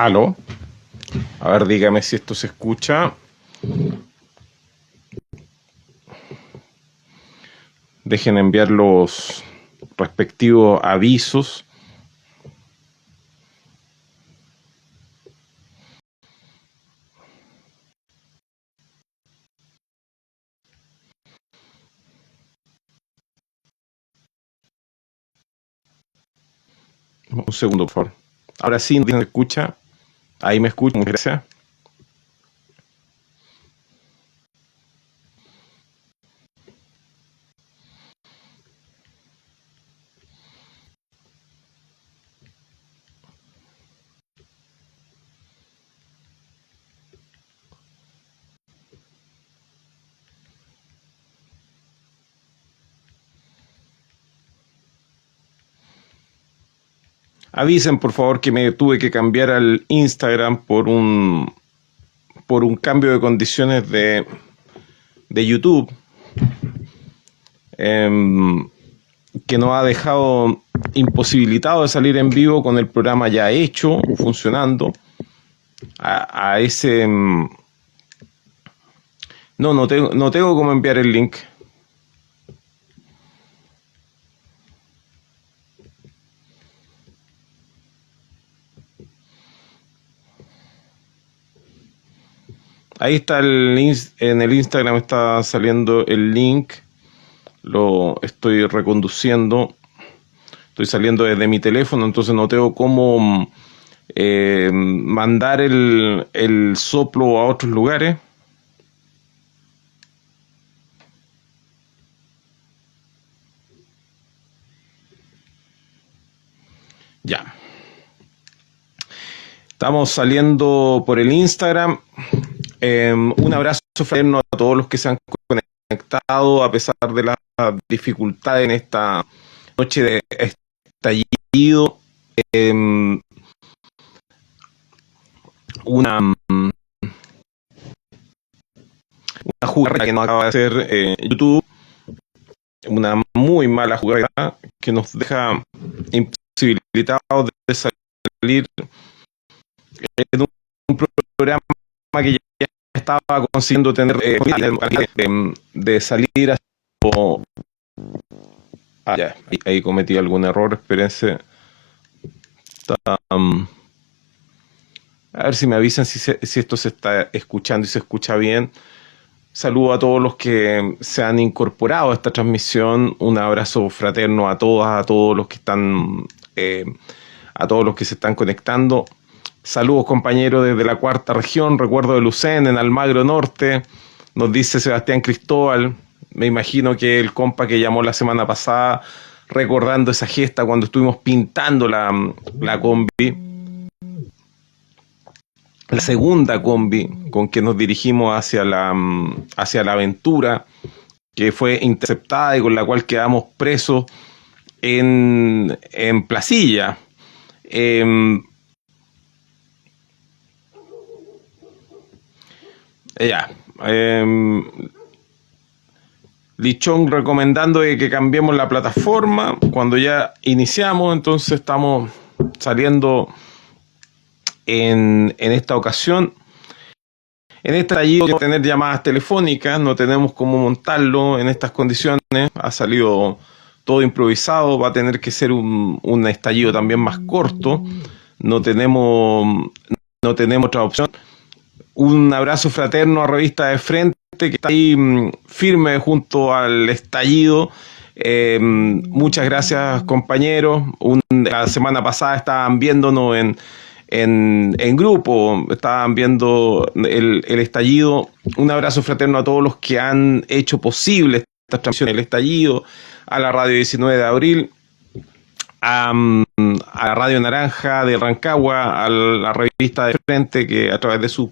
Aló, a ver, dígame si esto se escucha. Dejen enviar los respectivos avisos. Un segundo, por favor. Ahora sí, no se escucha. Ahí me escucha, muchas gracias. Avisen, por favor, que me tuve que cambiar al Instagram por un cambio de condiciones de YouTube, em, que nos ha dejado imposibilitado de salir en vivo con el programa ya hecho, funcionando. A ese... no tengo cómo enviar el link. Ahí está en el Instagram está saliendo el link. Lo estoy reconduciendo. Estoy saliendo desde mi teléfono, entonces no tengo cómo mandar el soplo a otros lugares. Ya. Estamos saliendo por el Instagram. Un abrazo fraterno a todos los que se han conectado a pesar de las dificultades en esta noche de estallido. Una jugada que nos acaba de hacer YouTube, una muy mala jugada que nos deja imposibilitados de salir en un programa que ya estaba consiguiendo tener de salir ya, ahí cometí algún error, espérense. A ver si me avisan si esto se está escuchando y se escucha bien. Saludo a todos los que se han incorporado a esta transmisión. Un abrazo fraterno a todas, a todos los que están, a todos los que se están conectando. Saludos, compañeros, desde la cuarta región, recuerdo de Lucén, en Almagro Norte. Nos dice Sebastián Cristóbal. Me imagino que el compa que llamó la semana pasada, recordando esa gesta cuando estuvimos pintando la combi. La segunda combi con que nos dirigimos hacia la aventura, que fue interceptada y con la cual quedamos presos en Placilla. Lichón recomendando que cambiemos la plataforma cuando ya iniciamos, entonces estamos saliendo en esta ocasión. En este estallido vamos a tener llamadas telefónicas, no tenemos cómo montarlo en estas condiciones, ha salido todo improvisado, va a tener que ser un estallido también más corto, no tenemos otra opción. Un abrazo fraterno a Revista de Frente, que está ahí firme junto al estallido. Muchas gracias, compañeros. La semana pasada estaban viéndonos en grupo, estaban viendo el estallido. Un abrazo fraterno a todos los que han hecho posible esta transmisión, el estallido, a la Radio 19 de Abril, a la Radio Naranja de Rancagua, a la Revista de Frente, que a través de sus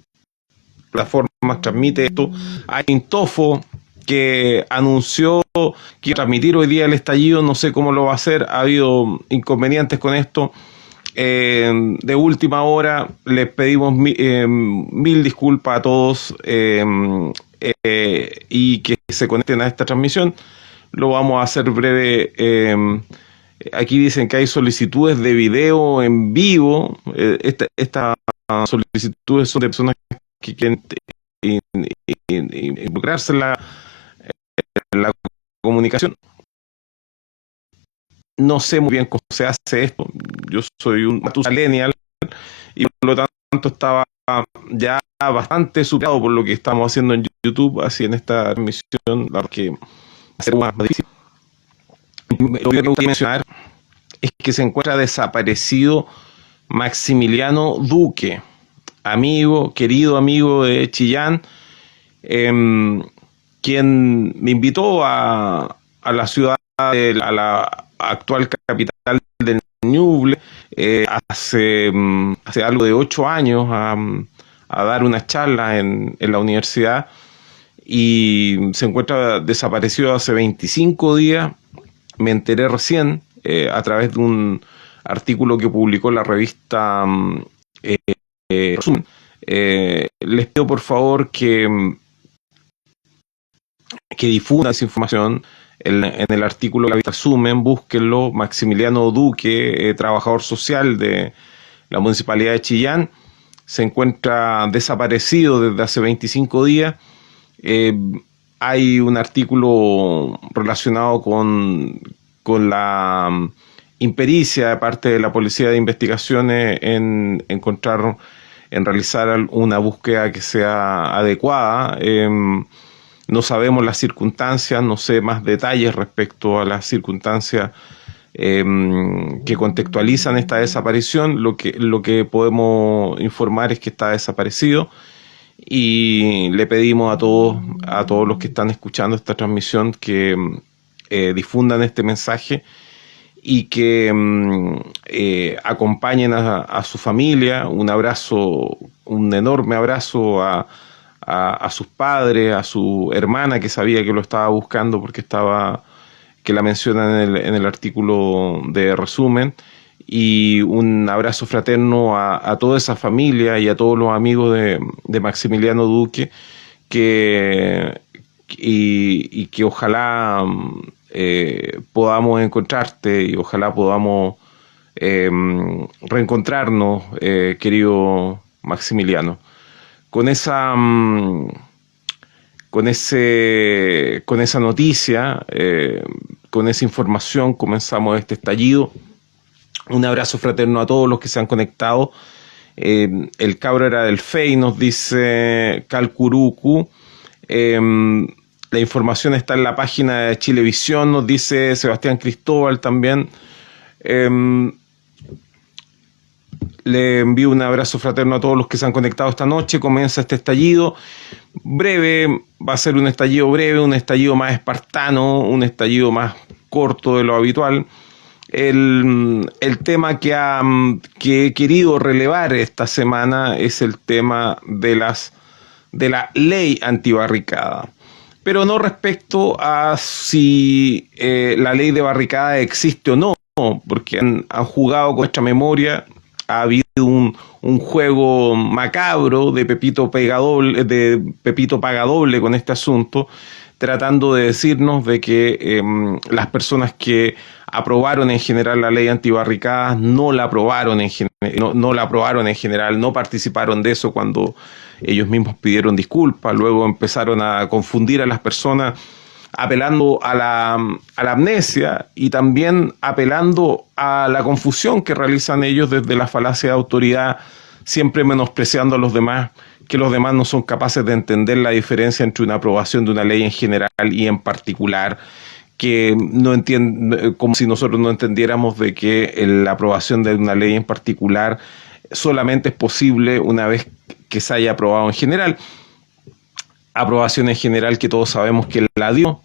plataformas transmite esto, a Intofo, que anunció que iba a transmitir hoy día el estallido, no sé cómo lo va a hacer, ha habido inconvenientes con esto. De última hora les pedimos mil disculpas a todos y que se conecten a esta transmisión. Lo vamos a hacer breve. Aquí dicen que hay solicitudes de video en vivo. Esta solicitudes son de personas que quieren involucrarse en la comunicación. No sé muy bien cómo se hace esto. Yo soy un millennial y por lo tanto estaba ya bastante superado por lo que estamos haciendo en YouTube, así en esta transmisión, la verdad que va a ser más difícil. Lo que me gustaría mencionar es que se encuentra desaparecido Maximiliano Duque, amigo, querido amigo de Chillán, quien me invitó a la ciudad, a la actual capital del Ñuble, hace algo de 8 años a dar una charla en la universidad, y se encuentra desaparecido hace 25 días. Me enteré recién a través de un artículo que publicó la revista Resumen. Les pido por favor que difundan esa información. En el artículo de la revista Resumen, búsquenlo. Maximiliano Duque, trabajador social de la Municipalidad de Chillán, se encuentra desaparecido desde hace 25 días. Hay un artículo relacionado con la impericia de parte de la Policía de Investigaciones en realizar una búsqueda que sea adecuada. No sabemos las circunstancias, no sé más detalles respecto a las circunstancias que contextualizan esta desaparición. Lo que podemos informar es que está desaparecido, y le pedimos a todos los que están escuchando esta transmisión que difundan este mensaje y que acompañen a su familia. Un abrazo, un enorme abrazo a sus padres, a su hermana, que sabía que lo estaba buscando porque que la mencionan en el artículo de Resumen, y un abrazo fraterno a toda esa familia y a todos los amigos de Maximiliano Duque, y que ojalá podamos encontrarte, y ojalá podamos reencontrarnos, querido Maximiliano. Con esa noticia, con esa información, comenzamos este estallido. Un abrazo fraterno a todos los que se han conectado. El cabro era del FEI, nos dice Calcurucu. La información está en la página de Chilevisión, nos dice Sebastián Cristóbal también. Le envío un abrazo fraterno a todos los que se han conectado esta noche. Comienza este estallido breve, va a ser un estallido breve, un estallido más espartano, un estallido más corto de lo habitual. El tema que he querido relevar esta semana es el tema de la ley antibarricada, pero no respecto a si la ley de barricada existe o no, porque han jugado con nuestra memoria. Ha habido un juego macabro de Pepito Pagadoble con este asunto, tratando de decirnos de que las personas que aprobaron en general la ley antibarricadas no la aprobaron en general, no participaron de eso cuando ellos mismos pidieron disculpas. Luego empezaron a confundir a las personas, apelando a la amnesia, y también apelando a la confusión que realizan ellos desde la falacia de autoridad, siempre menospreciando a los demás, que los demás no son capaces de entender la diferencia entre una aprobación de una ley en general y en particular, que no entiende, como si nosotros no entendiéramos de que la aprobación de una ley en particular solamente es posible una vez que se haya aprobado en general. Aprobación en general que todos sabemos que la dio,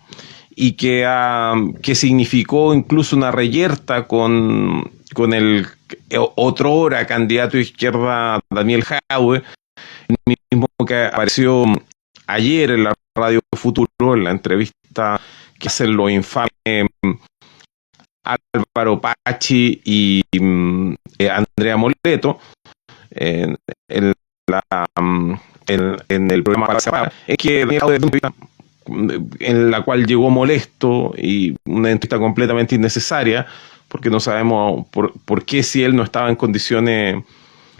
y que significó incluso una reyerta con el otrora candidato de izquierda Daniel Jadwe, el mismo que apareció ayer en la Radio Futuro, en la entrevista que hacen los infames Álvaro Pachi y Andrea Moleto en el programa Para Separar, es que en la cual llegó molesto, y una entrevista completamente innecesaria, porque no sabemos por qué, si él no estaba en condiciones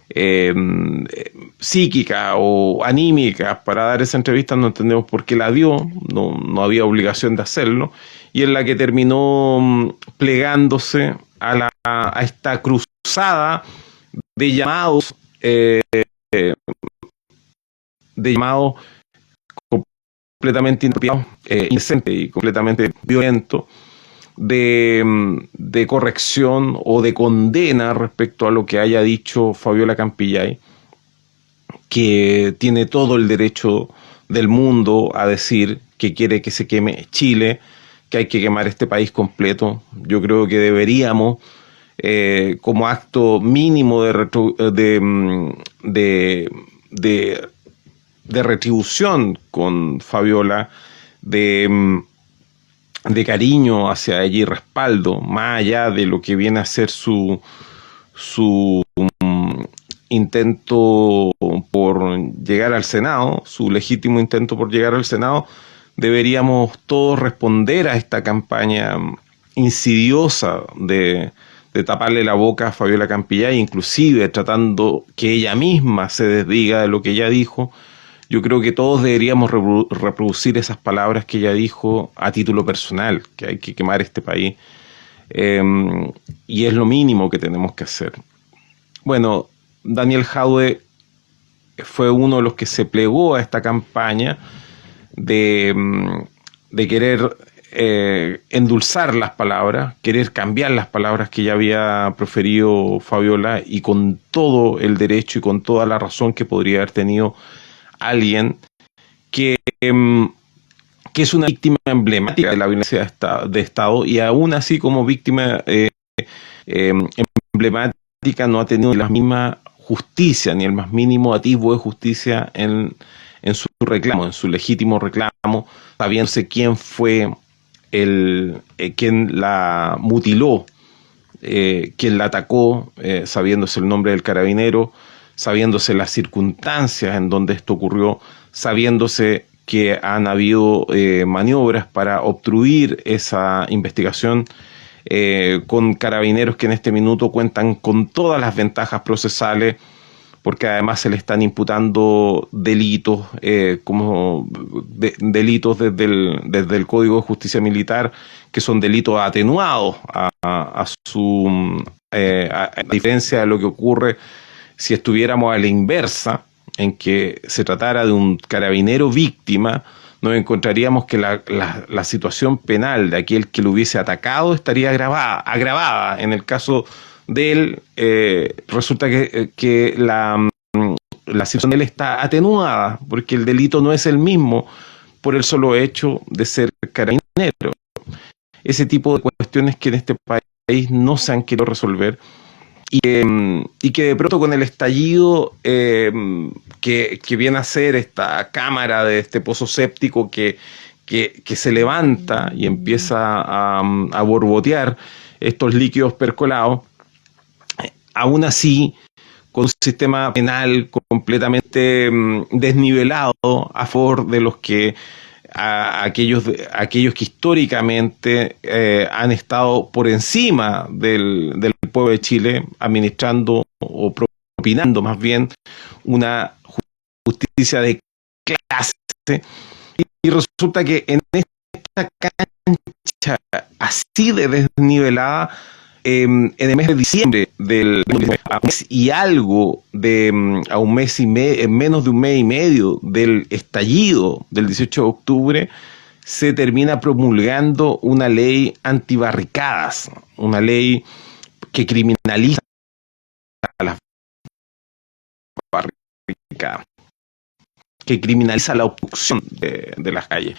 eh, psíquicas o anímicas para dar esa entrevista, no entendemos por qué la dio, no había obligación de hacerlo, y en la que terminó plegándose a esta cruzada de llamados, de llamados completamente inapropiados, indecentes y completamente violentos, de corrección o de condena respecto a lo que haya dicho Fabiola Campillay, que tiene todo el derecho del mundo a decir que quiere que se queme Chile, que hay que quemar este país completo. Yo creo que deberíamos, como acto mínimo de, de retribución con Fabiola, de cariño hacia ella y respaldo, más allá de lo que viene a ser su intento por llegar al Senado, su legítimo intento por llegar al Senado, deberíamos todos responder a esta campaña insidiosa de taparle la boca a Fabiola Campillay, inclusive tratando que ella misma se desdiga de lo que ella dijo. Yo creo que todos deberíamos reproducir esas palabras que ella dijo a título personal, que hay que quemar este país. Eh, y es lo mínimo que tenemos que hacer. Bueno, Daniel Jadwe fue uno de los que se plegó a esta campaña de querer endulzar las palabras, querer cambiar las palabras que ya había proferido Fabiola, y con todo el derecho y con toda la razón que podría haber tenido alguien que, que es una víctima emblemática de la violencia de Estado, y aún así como víctima emblemática no ha tenido la misma justicia ni el más mínimo atisbo de justicia en su reclamo, en su legítimo reclamo, sabiéndose quién fue quien la mutiló, quien la atacó, sabiéndose el nombre del carabinero, sabiéndose las circunstancias en donde esto ocurrió, sabiéndose que han habido maniobras para obstruir esa investigación, con carabineros que en este minuto cuentan con todas las ventajas procesales, porque además se le están imputando delitos, delitos desde el Código de Justicia Militar, que son delitos atenuados a diferencia de lo que ocurre si estuviéramos a la inversa, en que se tratara de un carabinero víctima. Nos encontraríamos que la situación penal de aquel que lo hubiese atacado estaría agravada. En el caso de él, resulta que la situación de él está atenuada, porque el delito no es el mismo por el solo hecho de ser carabinero. Ese tipo de cuestiones que en este país no se han querido resolver, y que de pronto con el estallido que viene a ser esta cámara de este pozo séptico que se levanta y empieza a borbotear estos líquidos percolados, aún así, con un sistema penal completamente desnivelado a favor de los que aquellos que históricamente han estado por encima del pueblo de Chile, administrando o propinando más bien una justicia de clase. Y resulta que en esta cancha así de desnivelada, en el mes de diciembre a un mes y algo a un mes y en menos de un mes y medio del estallido del 18 de octubre, se termina promulgando una ley antibarricadas, una ley que criminaliza a las barricadas, que criminaliza la obstrucción de las calles.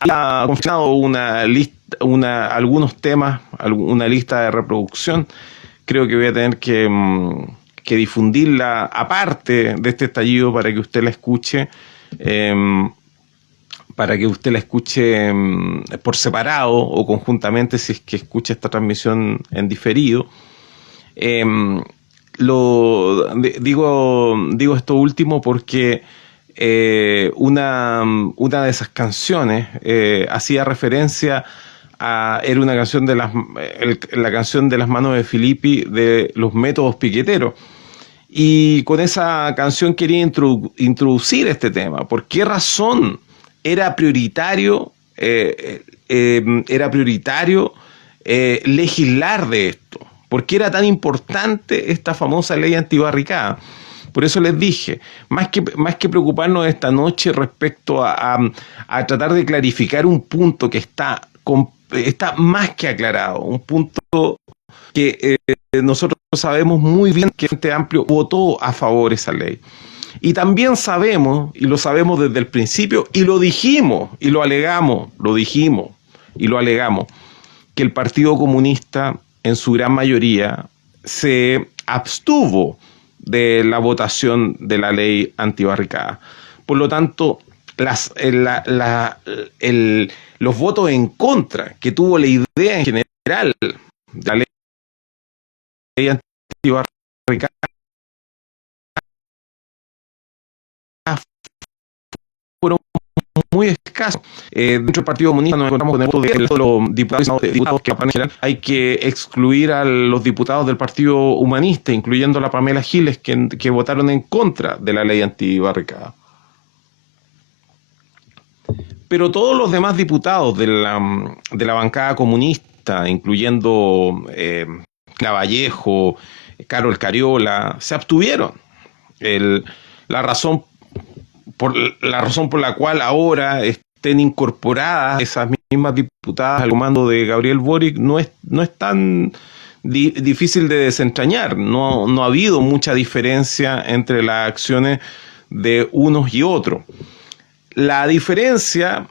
Ha confeccionado una lista, algunos temas, una lista de reproducción. Creo que voy a tener que difundirla aparte de este estallido para que usted la escuche, por separado o conjuntamente si es que escucha esta transmisión en diferido. Digo esto último porque una de esas canciones hacía referencia era una canción la canción de Las Manos de Filippi, de Los Métodos Piqueteros, Y con esa canción quería introducir este tema. ¿Por qué razón era prioritario, legislar de esto? ¿Por qué era tan importante esta famosa ley antibarricada? Por eso les dije, más que preocuparnos esta noche respecto a tratar de clarificar un punto que está más que aclarado, un punto que nosotros sabemos muy bien que el Frente Amplio votó a favor de esa ley. Y también sabemos, y lo sabemos desde el principio, y lo dijimos, y lo alegamos, lo dijimos, y lo alegamos, que el Partido Comunista, en su gran mayoría, se abstuvo de la votación de la ley antibarricada. Por lo tanto, los votos en contra que tuvo la idea en general de la ley antibarricada fueron muy escasos. Dentro del Partido Comunista nos encontramos con el voto de los diputados que en general hay que excluir a los diputados del Partido Humanista, incluyendo a la Pamela Giles, que votaron en contra de la ley antibarricada. Pero todos los demás diputados de la bancada comunista, incluyendo Lavallejo, Carol Cariola, se abstuvieron. La razón por la cual ahora estén incorporadas esas mismas diputadas al comando de Gabriel Boric no es tan difícil de desentrañar. No ha habido mucha diferencia entre las acciones de unos y otros. La diferencia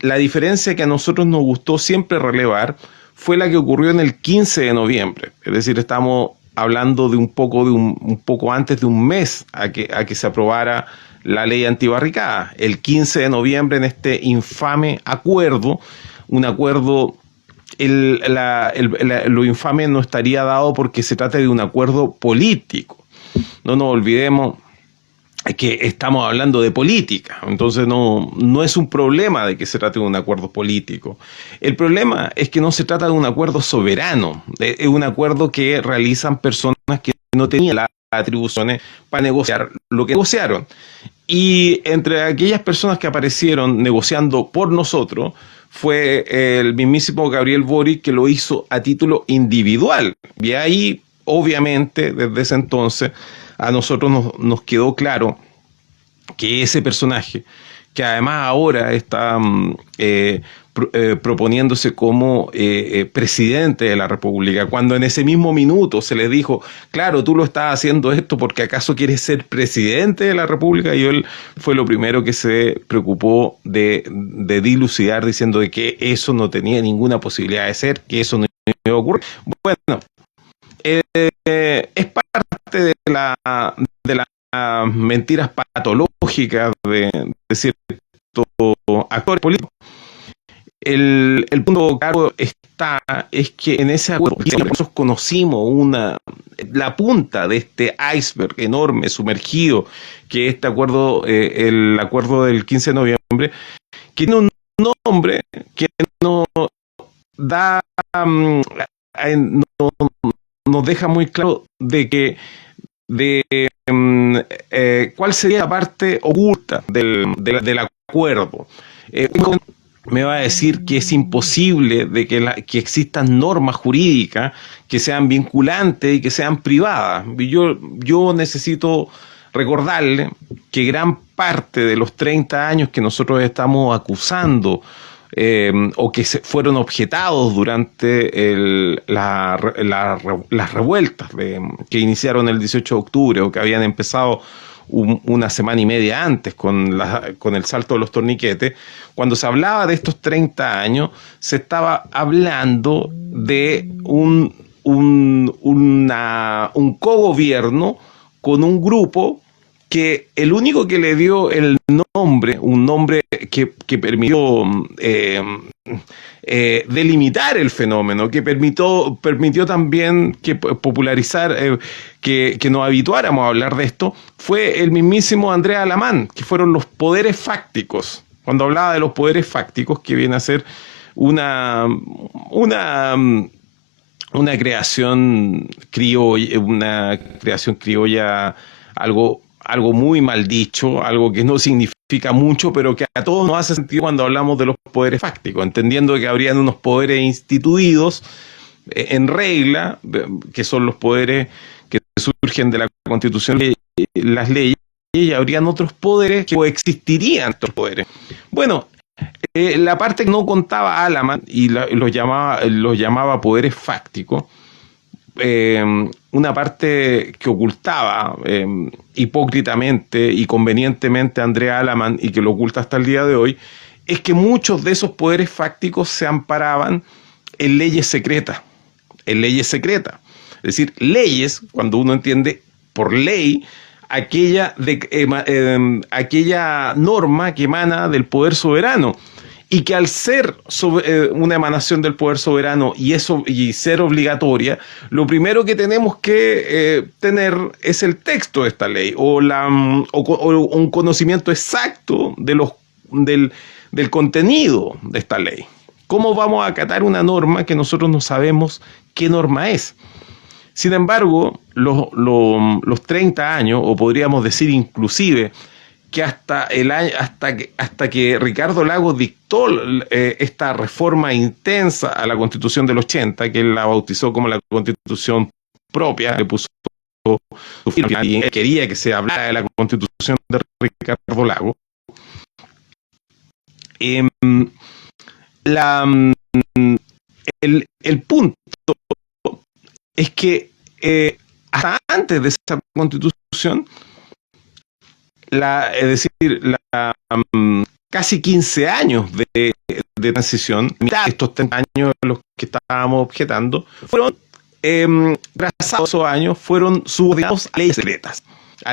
que a nosotros nos gustó siempre relevar fue la que ocurrió en el 15 de noviembre. Es decir, estamos hablando de un poco antes de un mes a que se aprobara la ley antibarricada. El 15 de noviembre, en este infame acuerdo, un acuerdo, lo infame no estaría dado porque se trata de un acuerdo político. No nos olvidemos que estamos hablando de política, entonces no es un problema de que se trate de un acuerdo político. El problema es que no se trata de un acuerdo soberano, es un acuerdo que realizan personas que no tenían las atribuciones para negociar lo que negociaron. Y entre aquellas personas que aparecieron negociando por nosotros fue el mismísimo Gabriel Boric, que lo hizo a título individual. Y ahí, obviamente, desde ese entonces, a nosotros nos quedó claro que ese personaje, que además ahora está proponiéndose como presidente de la República, cuando en ese mismo minuto se le dijo, claro, tú lo estás haciendo esto porque acaso quieres ser presidente de la República, y él fue lo primero que se preocupó de dilucidar, diciendo de que eso no tenía ninguna posibilidad de ser, que eso no iba a ocurrir. Bueno, es parte de las mentiras patológicas de ciertos actores políticos. El punto claro es que en ese acuerdo nosotros conocimos la punta de este iceberg enorme, sumergido, que este acuerdo, el acuerdo del 15 de noviembre, que tiene un nombre que no da, nos deja muy claro cuál sería la parte oculta del acuerdo. Me va a decir que es imposible de que existan normas jurídicas que sean vinculantes y que sean privadas. Yo necesito recordarle que gran parte de los 30 años que nosotros estamos acusando o que fueron objetados durante las revueltas que iniciaron el 18 de octubre o que habían empezado una semana y media antes con el salto de los torniquetes. Cuando se hablaba de estos 30 años, se estaba hablando de un cogobierno con un grupo que el único que le dio el nombre, un nombre que permitió delimitar el fenómeno, que permitió también popularizar, que nos habituáramos a hablar de esto, fue el mismísimo Andrés Alamán, que fueron los poderes fácticos. Cuando hablaba de los poderes fácticos, que viene a ser una una creación criolla, algo muy mal dicho, algo que no significa mucho, pero que a todos nos hace sentido cuando hablamos de los poderes fácticos, entendiendo que habrían unos poderes instituidos en regla, que son los poderes que surgen de la Constitución y las leyes, y habrían otros poderes que coexistirían estos poderes. Bueno, la parte que no contaba Alaman y los llamaba poderes fácticos, una parte que ocultaba hipócritamente y convenientemente Andrea Alaman y que lo oculta hasta el día de hoy, es que muchos de esos poderes fácticos se amparaban en leyes secretas. En leyes secretas. Es decir, leyes, cuando uno entiende por ley, aquella norma que emana del poder soberano y que al ser una emanación del poder soberano y ser obligatoria, lo primero que tenemos que tener es el texto de esta ley o un conocimiento exacto del contenido de esta ley. ¿Cómo vamos a acatar una norma que nosotros no sabemos qué norma es? Sin embargo, los 30 años, o podríamos decir inclusive que hasta que Ricardo Lagos dictó esta reforma intensa a la Constitución del 80, que él la bautizó como la Constitución propia, le puso su firma y él quería que se hablara de la Constitución de Ricardo Lagos. El punto es que hasta antes de esa Constitución, casi 15 años de transición, mitad de estos 30 años de los que estábamos objetando, fueron trazados esos años, fueron subordinados a leyes secretas.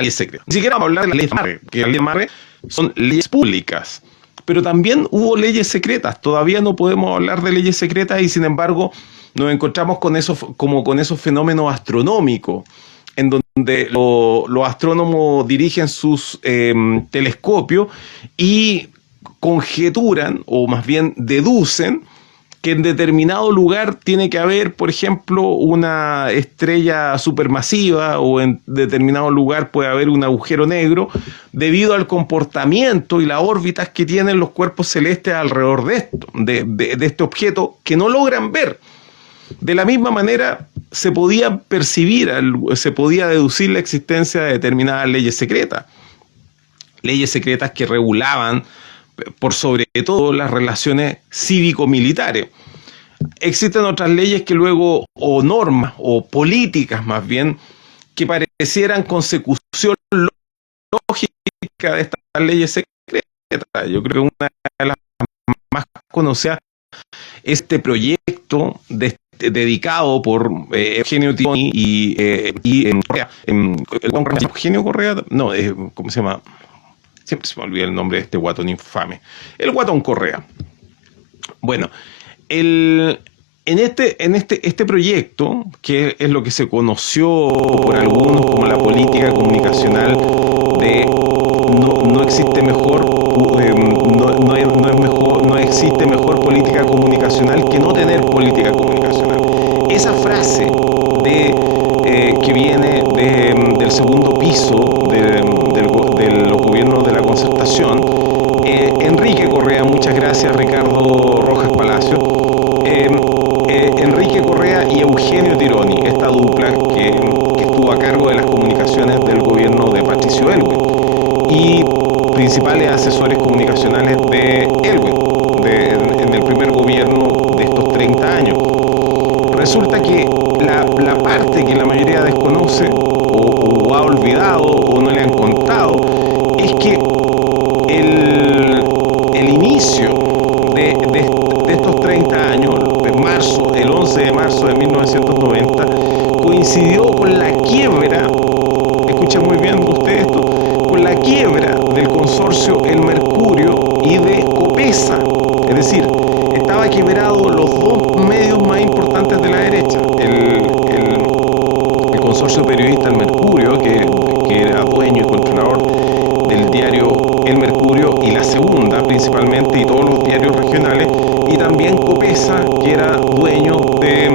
Ni siquiera vamos a hablar de la ley de amarre, que las leyes de amarre son leyes públicas, pero también hubo leyes secretas. Todavía no podemos hablar de leyes secretas y sin embargo nos encontramos con esos fenómenos astronómicos, en donde los astrónomos dirigen sus telescopios y conjeturan, o más bien deducen, que en determinado lugar tiene que haber, por ejemplo, una estrella supermasiva, o en determinado lugar puede haber un agujero negro, debido al comportamiento y las órbitas que tienen los cuerpos celestes alrededor de este objeto que no logran ver. De la misma manera, se podía deducir la existencia de determinadas leyes secretas que regulaban, por sobre todo, las relaciones cívico-militares. Existen otras leyes que luego, o normas, o políticas más bien, que parecieran consecución lógica de estas leyes secretas. Yo creo que una de las más conocidas es este proyecto dedicado por Eugenio Tironi y Correa. ¿Eugenio Correa? No, ¿cómo se llama? Siempre se me olvida el nombre de este guatón infame. El guatón Correa. Bueno, este proyecto, que es lo que se conoció por algunos como la política comunicacional de no existe mejor, no existe mejor política comunicacional que no tener política comunicacional. Esa frase que viene del segundo piso de los gobiernos de la Concertación, Enrique Correa, muchas gracias Ricardo Rojas Palacio, Enrique Correa y Eugenio Tironi, esta dupla que estuvo a cargo de las comunicaciones del gobierno de Patricio Elwin y principales asesores comunicacionales de Elwin en el primer gobierno de estos 30 años. Resulta que la parte que la mayoría desconoce o ha olvidado o no le han contado es que el inicio de estos 30 años, el 11 de marzo de 1990, coincidió con la quiebra, escuchen muy bien ustedes esto, con la quiebra del consorcio El Mercurio y de Copesa. Es decir, estaba quebrado los dos medios más importantes de la derecha, el consorcio periodista El Mercurio, que era dueño y controlador del diario El Mercurio y La Segunda principalmente, y todos los diarios regionales, y también Copesa, que era dueño de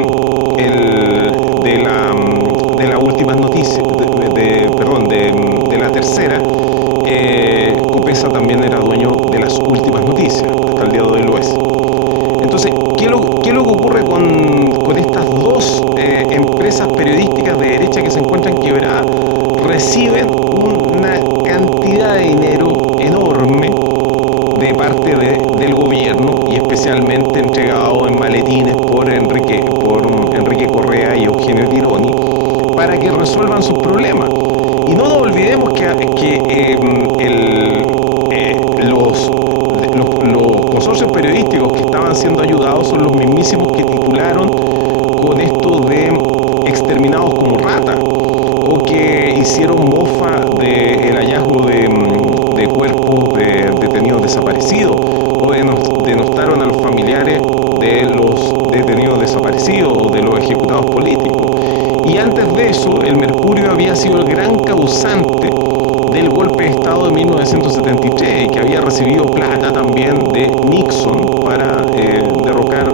resultados políticos. Y antes de eso, el mercurio había sido el gran causante del golpe de Estado de 1973, que había recibido plata también de Nixon para derrocar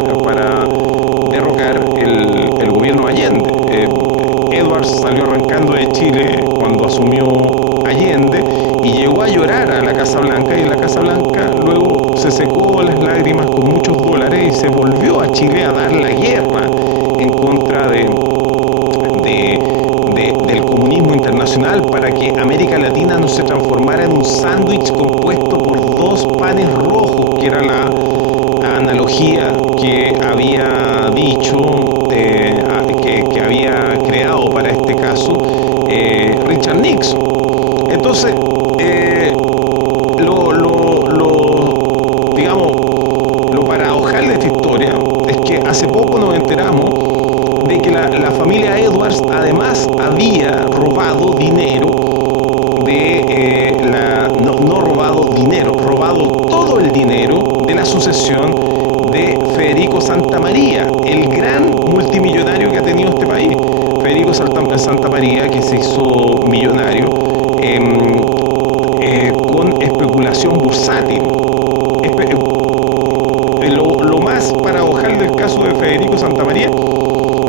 el gobierno Allende. Edwards salió arrancando de Chile cuando asumió Allende y llegó a llorar a la Casa Blanca, y en la Casa Blanca luego se secó las lágrimas con muchos dólares y se volvió a Chile a dar la guerra en contra del comunismo internacional, para que América Latina no se transformara en un sándwich compuesto por dos panes rojos, que era la analogía que había dicho, que había creado para este caso Richard Nixon. Entonces, digamos, lo paradojal de esta historia es que hace poco nos enteramos de que la familia Edwards además había robado dinero robado todo el dinero de la sucesión de Federico Santamaría, el gran multimillonario que ha tenido este país. Federico Santamaría, que se hizo millonario con especulación bursátil. Lo más paradojal del caso de Federico Santamaría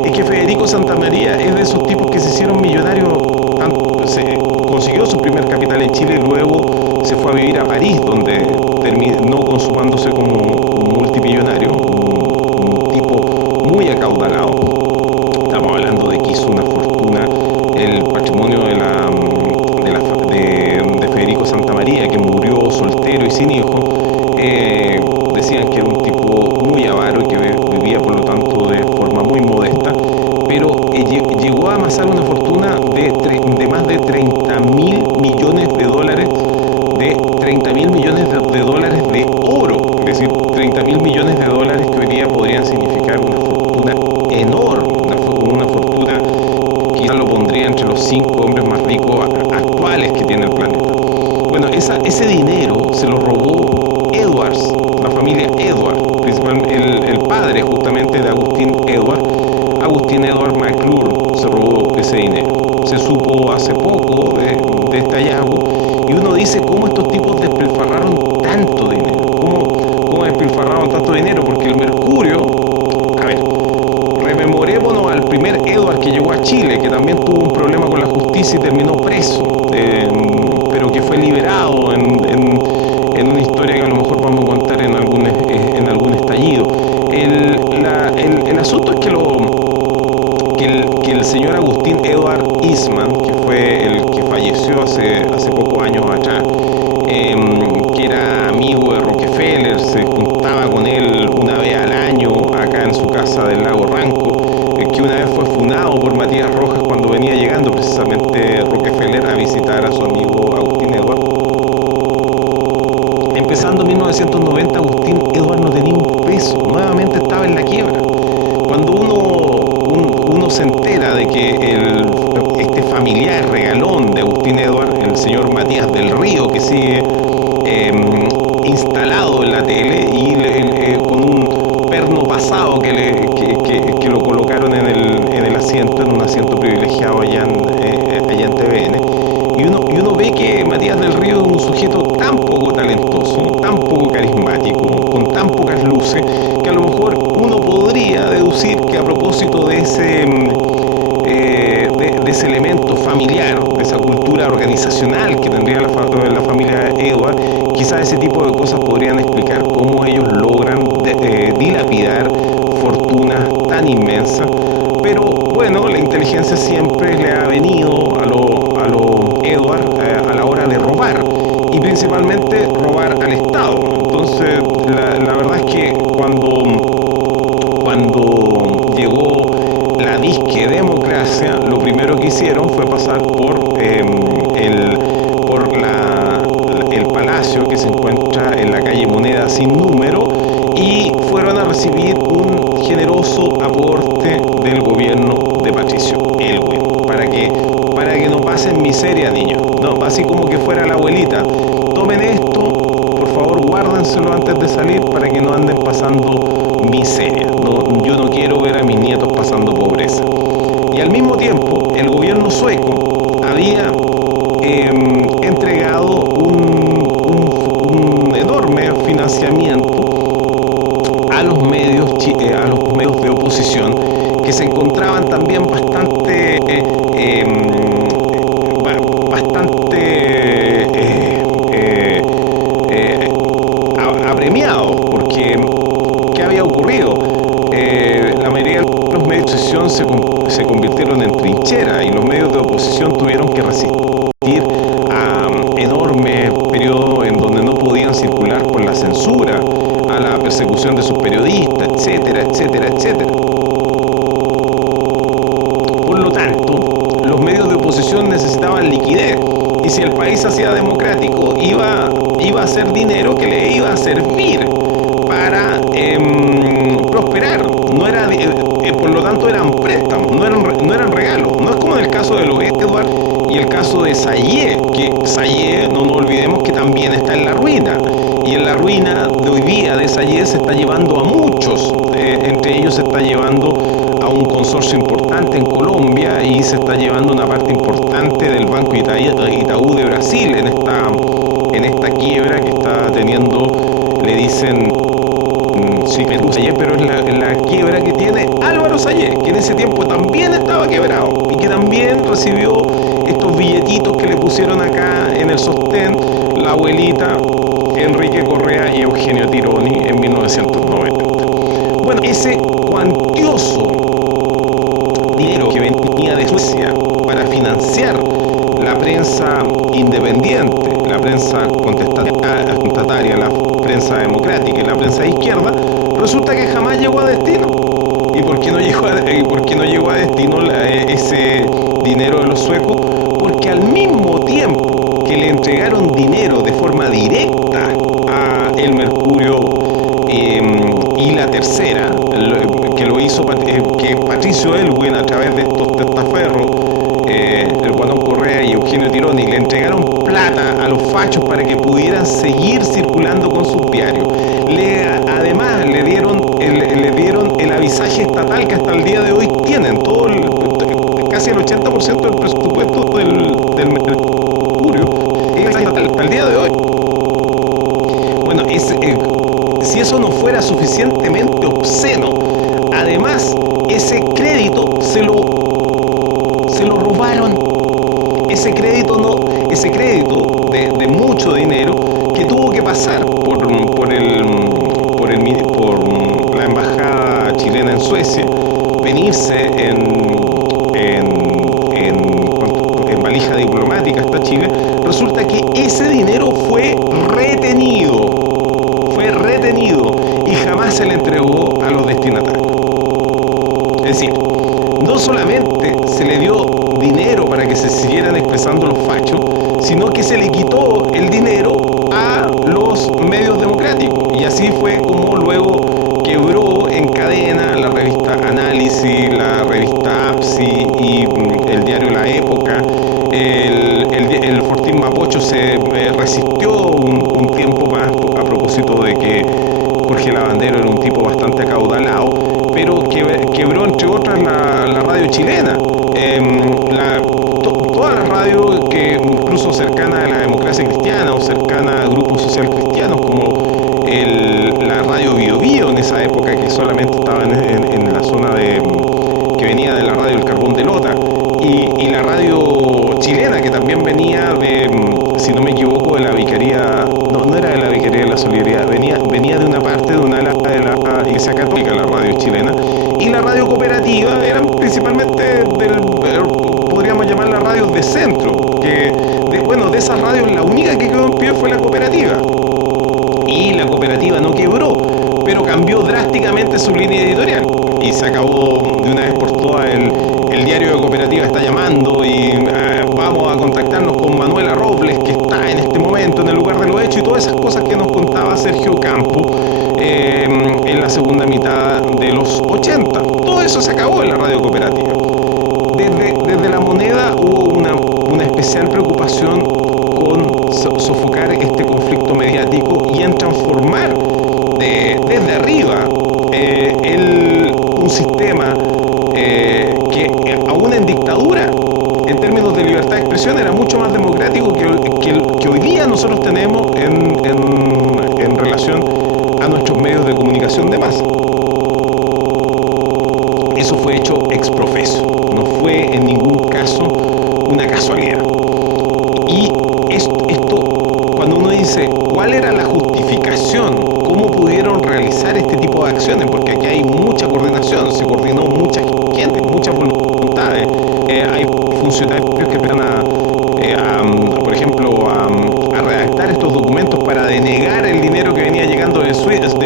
es que Federico Santamaría es de esos tipos que se hicieron millonarios, consiguió su primer capital en Chile y luego se fue a vivir a París, donde terminó consumándose como multimillonario, un tipo muy acaudalado. Estamos hablando de que hizo una fortuna, el patrimonio de Federico Santamaría, que murió soltero y sin hijos. Decían que era un tipo muy avaro y que vivía por lo tanto de forma muy modesta, pero llegó a amasar una fortuna de más de 30.000 millones de dólares, de 30.000 millones de dólares de oro, es decir, 30.000 millones de dólares que hoy día podrían significar una fortuna enorme, una fortuna que quizás lo pondría entre los 5 hombres más ricos actuales que tiene el planeta. Bueno, ese dinero se lo robó Edwards, la familia Edwards, principalmente el padre justamente de Agustín Edward McClure, se robó ese dinero. Se supo hace poco de este hallazgo, y uno dice cómo estos tipos despilfarraron tanto dinero, cómo despilfarraron tanto dinero, porque el mercurio, a ver, rememorémonos al primer Edward que llegó a Chile, que también tuvo un problema con la justicia y terminó preso, pero que fue liberado en una historia que a lo mejor vamos a contar en algún estallido. El asunto es que el señor Agustín Edward Eastman, que fue el que falleció hace pocos años atrás, que era amigo de Rockefeller, se juntaba con él una vez al año acá en su casa del Lago Ranco, que una vez fue funado por Matías Rojas cuando venía llegando precisamente Rockefeller a visitar a su amigo Agustín Edward. Empezando en 1990, Agustín Edward no tenía un peso, nuevamente estaba en la quiebra. Cuando uno se entera de que este familiar regalón de Agustín Edward, el señor Matías del Río, que sigue instalado en la tele y con un perno pasado que lo colocaron en el asiento, en un asiento privilegiado allá en TVN, y uno ve que Matías del Río es un sujeto tan poco talentoso, tan poco carismático, con tan pocas luces, que a lo mejor uno podría deducir que a propósito de ese elemento familiar, de esa cultura organizacional que tendría la familia Edward, quizás ese tipo de cosas podrían explicar cómo ellos logran dilapidar fortunas tan inmensas. Pero bueno, la inteligencia siempre le ha venido a los Edward a la hora de robar, y principalmente robar al Estado. Entonces la verdad es que cuando llegó la disque democracia, lo primero que hicieron fue pasar por el palacio que se encuentra en la calle Moneda sin número, y fueron a recibir un generoso aporte del gobierno de Patricio Elwin, para que no pasen miseria, niños, no, así como que fuera la abuelita: tomen esto, por favor guárdenselo antes de salir para que no anden pasando miseria. No, yo no quiero ver a mis nietos pasando pobreza. sueco había entregado un enorme financiamiento a los medios de oposición, que se encontraban también bastante apremiados, porque ¿qué había ocurrido? La mayoría de los medios de oposición se convirtieron en trinchera, y los medios de oposición tuvieron que resistir a enormes periodos en donde no podían circular por la censura, a la persecución de sus periodistas, etcétera, etcétera, etcétera. Por lo tanto, los medios de oposición necesitaban liquidez, y si el país se hacía democrático, iba a ser dinero que le iba a servir para prosperar. No era, por lo tanto, eran préstamos, no eran regalos. No es como en el caso de los Edward y el caso de Sayé, que Sayé, no nos olvidemos que también está en la ruina, y en la ruina de hoy día de Sayé se está llevando a muchos, entre ellos se está llevando a un consorcio importante en Colombia, y se está llevando una parte importante del Banco Itaú de Brasil en esta quiebra que está teniendo, le dicen, sí, Sayé, pero es la quiebra que tiene Álvaro Sayé, que en ese tiempo también estaba quebrado y que también recibió estos billetitos que le pusieron acá en el sostén la abuelita Enrique Correa y Eugenio Tironi en 1990. Bueno, ese cuantioso dinero que venía de Suecia para financiar la prensa independiente, la prensa contestataria, la prensa democrática y la prensa de izquierda, resulta que jamás llegó a destino. ¿Y por qué no llegó a destino ese dinero de los suecos? Porque al mismo tiempo que le entregaron dinero de forma directa a el Mercurio y la Tercera, que lo hizo que Patricio Elwin, a través de estos testaferros, el Guatón Correa y Eugenio Tironi, le entregaron plata a los fachos para que pudieran seguir circulando con sus diarios. Además le dieron el avisaje estatal que hasta el día de hoy tienen, casi el 80% del presupuesto del Mercurio es estatal hasta el día de hoy. Bueno, si eso no fuera suficientemente obsceno, además ese crédito se lo robaron. Ese crédito de mucho dinero que tuvo que pasar por la embajada chilena en Suecia, venirse en valija diplomática hasta Chile. Resulta que ese dinero fue retenido y jamás se le entregó a los destinatarios. Es decir, no solamente se le dio dinero para que se siguieran expresando los fachos, sino que se le quitó el dinero a los medios democráticos, y así fue como luego quebró en cadena la revista Análisis, la revista APSI y el diario La Época. El Fortín Mapocho se resistió un tiempo más, a propósito de que Jorge Lavandero era un tipo bastante acaudalado, pero quebró entre otras la radio chilena. Toda la radio, que incluso cercana a la democracia cristiana o cercana a grupos social cristianos, como la radio Bio Bio en esa época, que solamente estaba en la zona que venía de la radio El Carbón de Lota, y la radio chilena, que también venía de, si no me equivoco, de la Vicaría, no era de la Vicaría de la Solidaridad, venía de una parte de una ala de la Iglesia Católica, la radio chilena, y la radio cooperativa eran principalmente podríamos llamar las radios de centro, de esas radios la única que quedó en pie fue la cooperativa, y la cooperativa no quebró, pero cambió drásticamente su línea editorial y se acabó de una vez por todas. El diario de cooperativa está llamando y vamos a contactarnos con Manuela Robles, que está en este momento en el lugar de los hechos, y todas esas cosas que nos contaba Sergio Campo en la segunda mitad de los 80. Todo eso se acabó en la radio cooperativa. Desde La Moneda hubo una especial preocupación con sofocar este conflicto mediático y en transformar desde arriba un sistema que aún en dictadura, en términos contratación de masa. Eso fue hecho ex professo, no fue en ningún caso una casualidad. Y esto, cuando uno dice, ¿cuál era la justificación? ¿Cómo pudieron realizar este tipo de acciones? Porque aquí hay mucha coordinación, se coordinó mucha gente, muchas voluntades. Hay funcionarios que empiezan por ejemplo, a redactar estos documentos para denegar el dinero que venía llegando de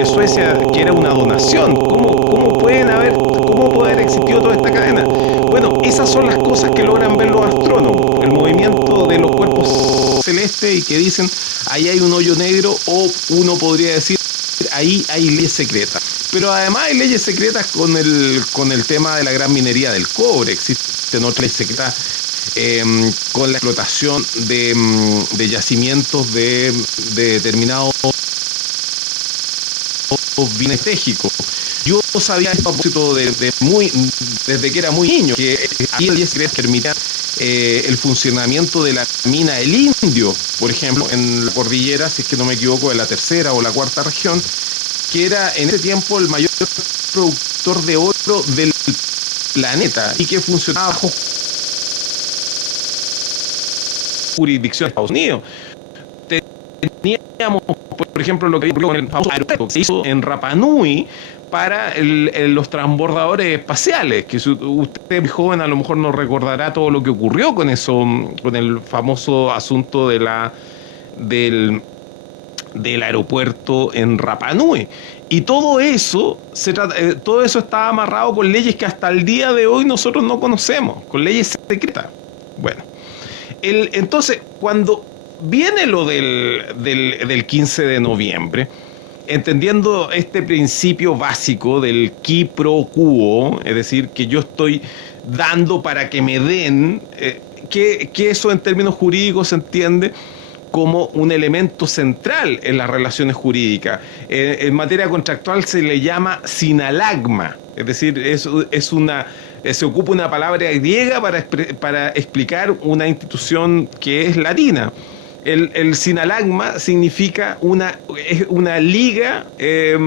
Suecia, que era una donación. ¿Cómo puede haber existido toda esta cadena? Bueno, esas son las cosas que logran ver los astrónomos, el movimiento de los cuerpos celestes, y que dicen, ahí hay un hoyo negro, o uno podría decir, ahí hay leyes secretas. Pero además hay leyes secretas con el tema de la gran minería del cobre. Existen otras leyes secretas con la explotación de yacimientos de determinados bienes estratégicos. Yo sabía esto a propósito desde que era muy niño, que había leyes secretas que permitían el funcionamiento de la mina del Indio, por ejemplo, en la cordillera, si es que no me equivoco, de la tercera o la cuarta región, que era en ese tiempo el mayor productor de oro del planeta y que funcionaba bajo jurisdicción de Estados Unidos. Teníamos, por ejemplo, lo que ocurrió con el famoso aeropuerto que se hizo en Rapa Nui para los transbordadores espaciales, que si usted es joven a lo mejor no recordará todo lo que ocurrió con eso, con el famoso asunto del aeropuerto en Rapa Nui. Y todo eso estaba amarrado con leyes que hasta el día de hoy nosotros no conocemos, con leyes secretas. Bueno, entonces, cuando viene lo del 15 de noviembre, entendiendo este principio básico del qui pro quo, es decir, que yo estoy dando para que me den, que eso en términos jurídicos se entiende como un elemento central en las relaciones jurídicas. En materia contractual se le llama sinalagma, es decir, se ocupa una palabra griega para explicar una institución que es latina. El sinalagma significa una liga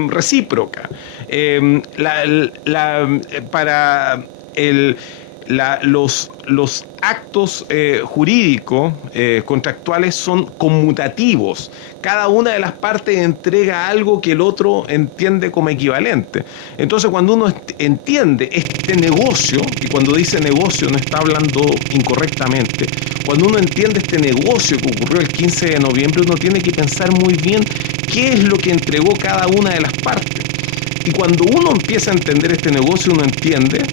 recíproca. Para los actos jurídicos contractuales son conmutativos. Cada una de las partes entrega algo que el otro entiende como equivalente. Entonces, cuando uno entiende este negocio, y cuando dice negocio no está hablando incorrectamente, cuando uno entiende este negocio que ocurrió el 15 de noviembre, uno tiene que pensar muy bien qué es lo que entregó cada una de las partes. Y cuando uno empieza a entender este negocio, uno entiende,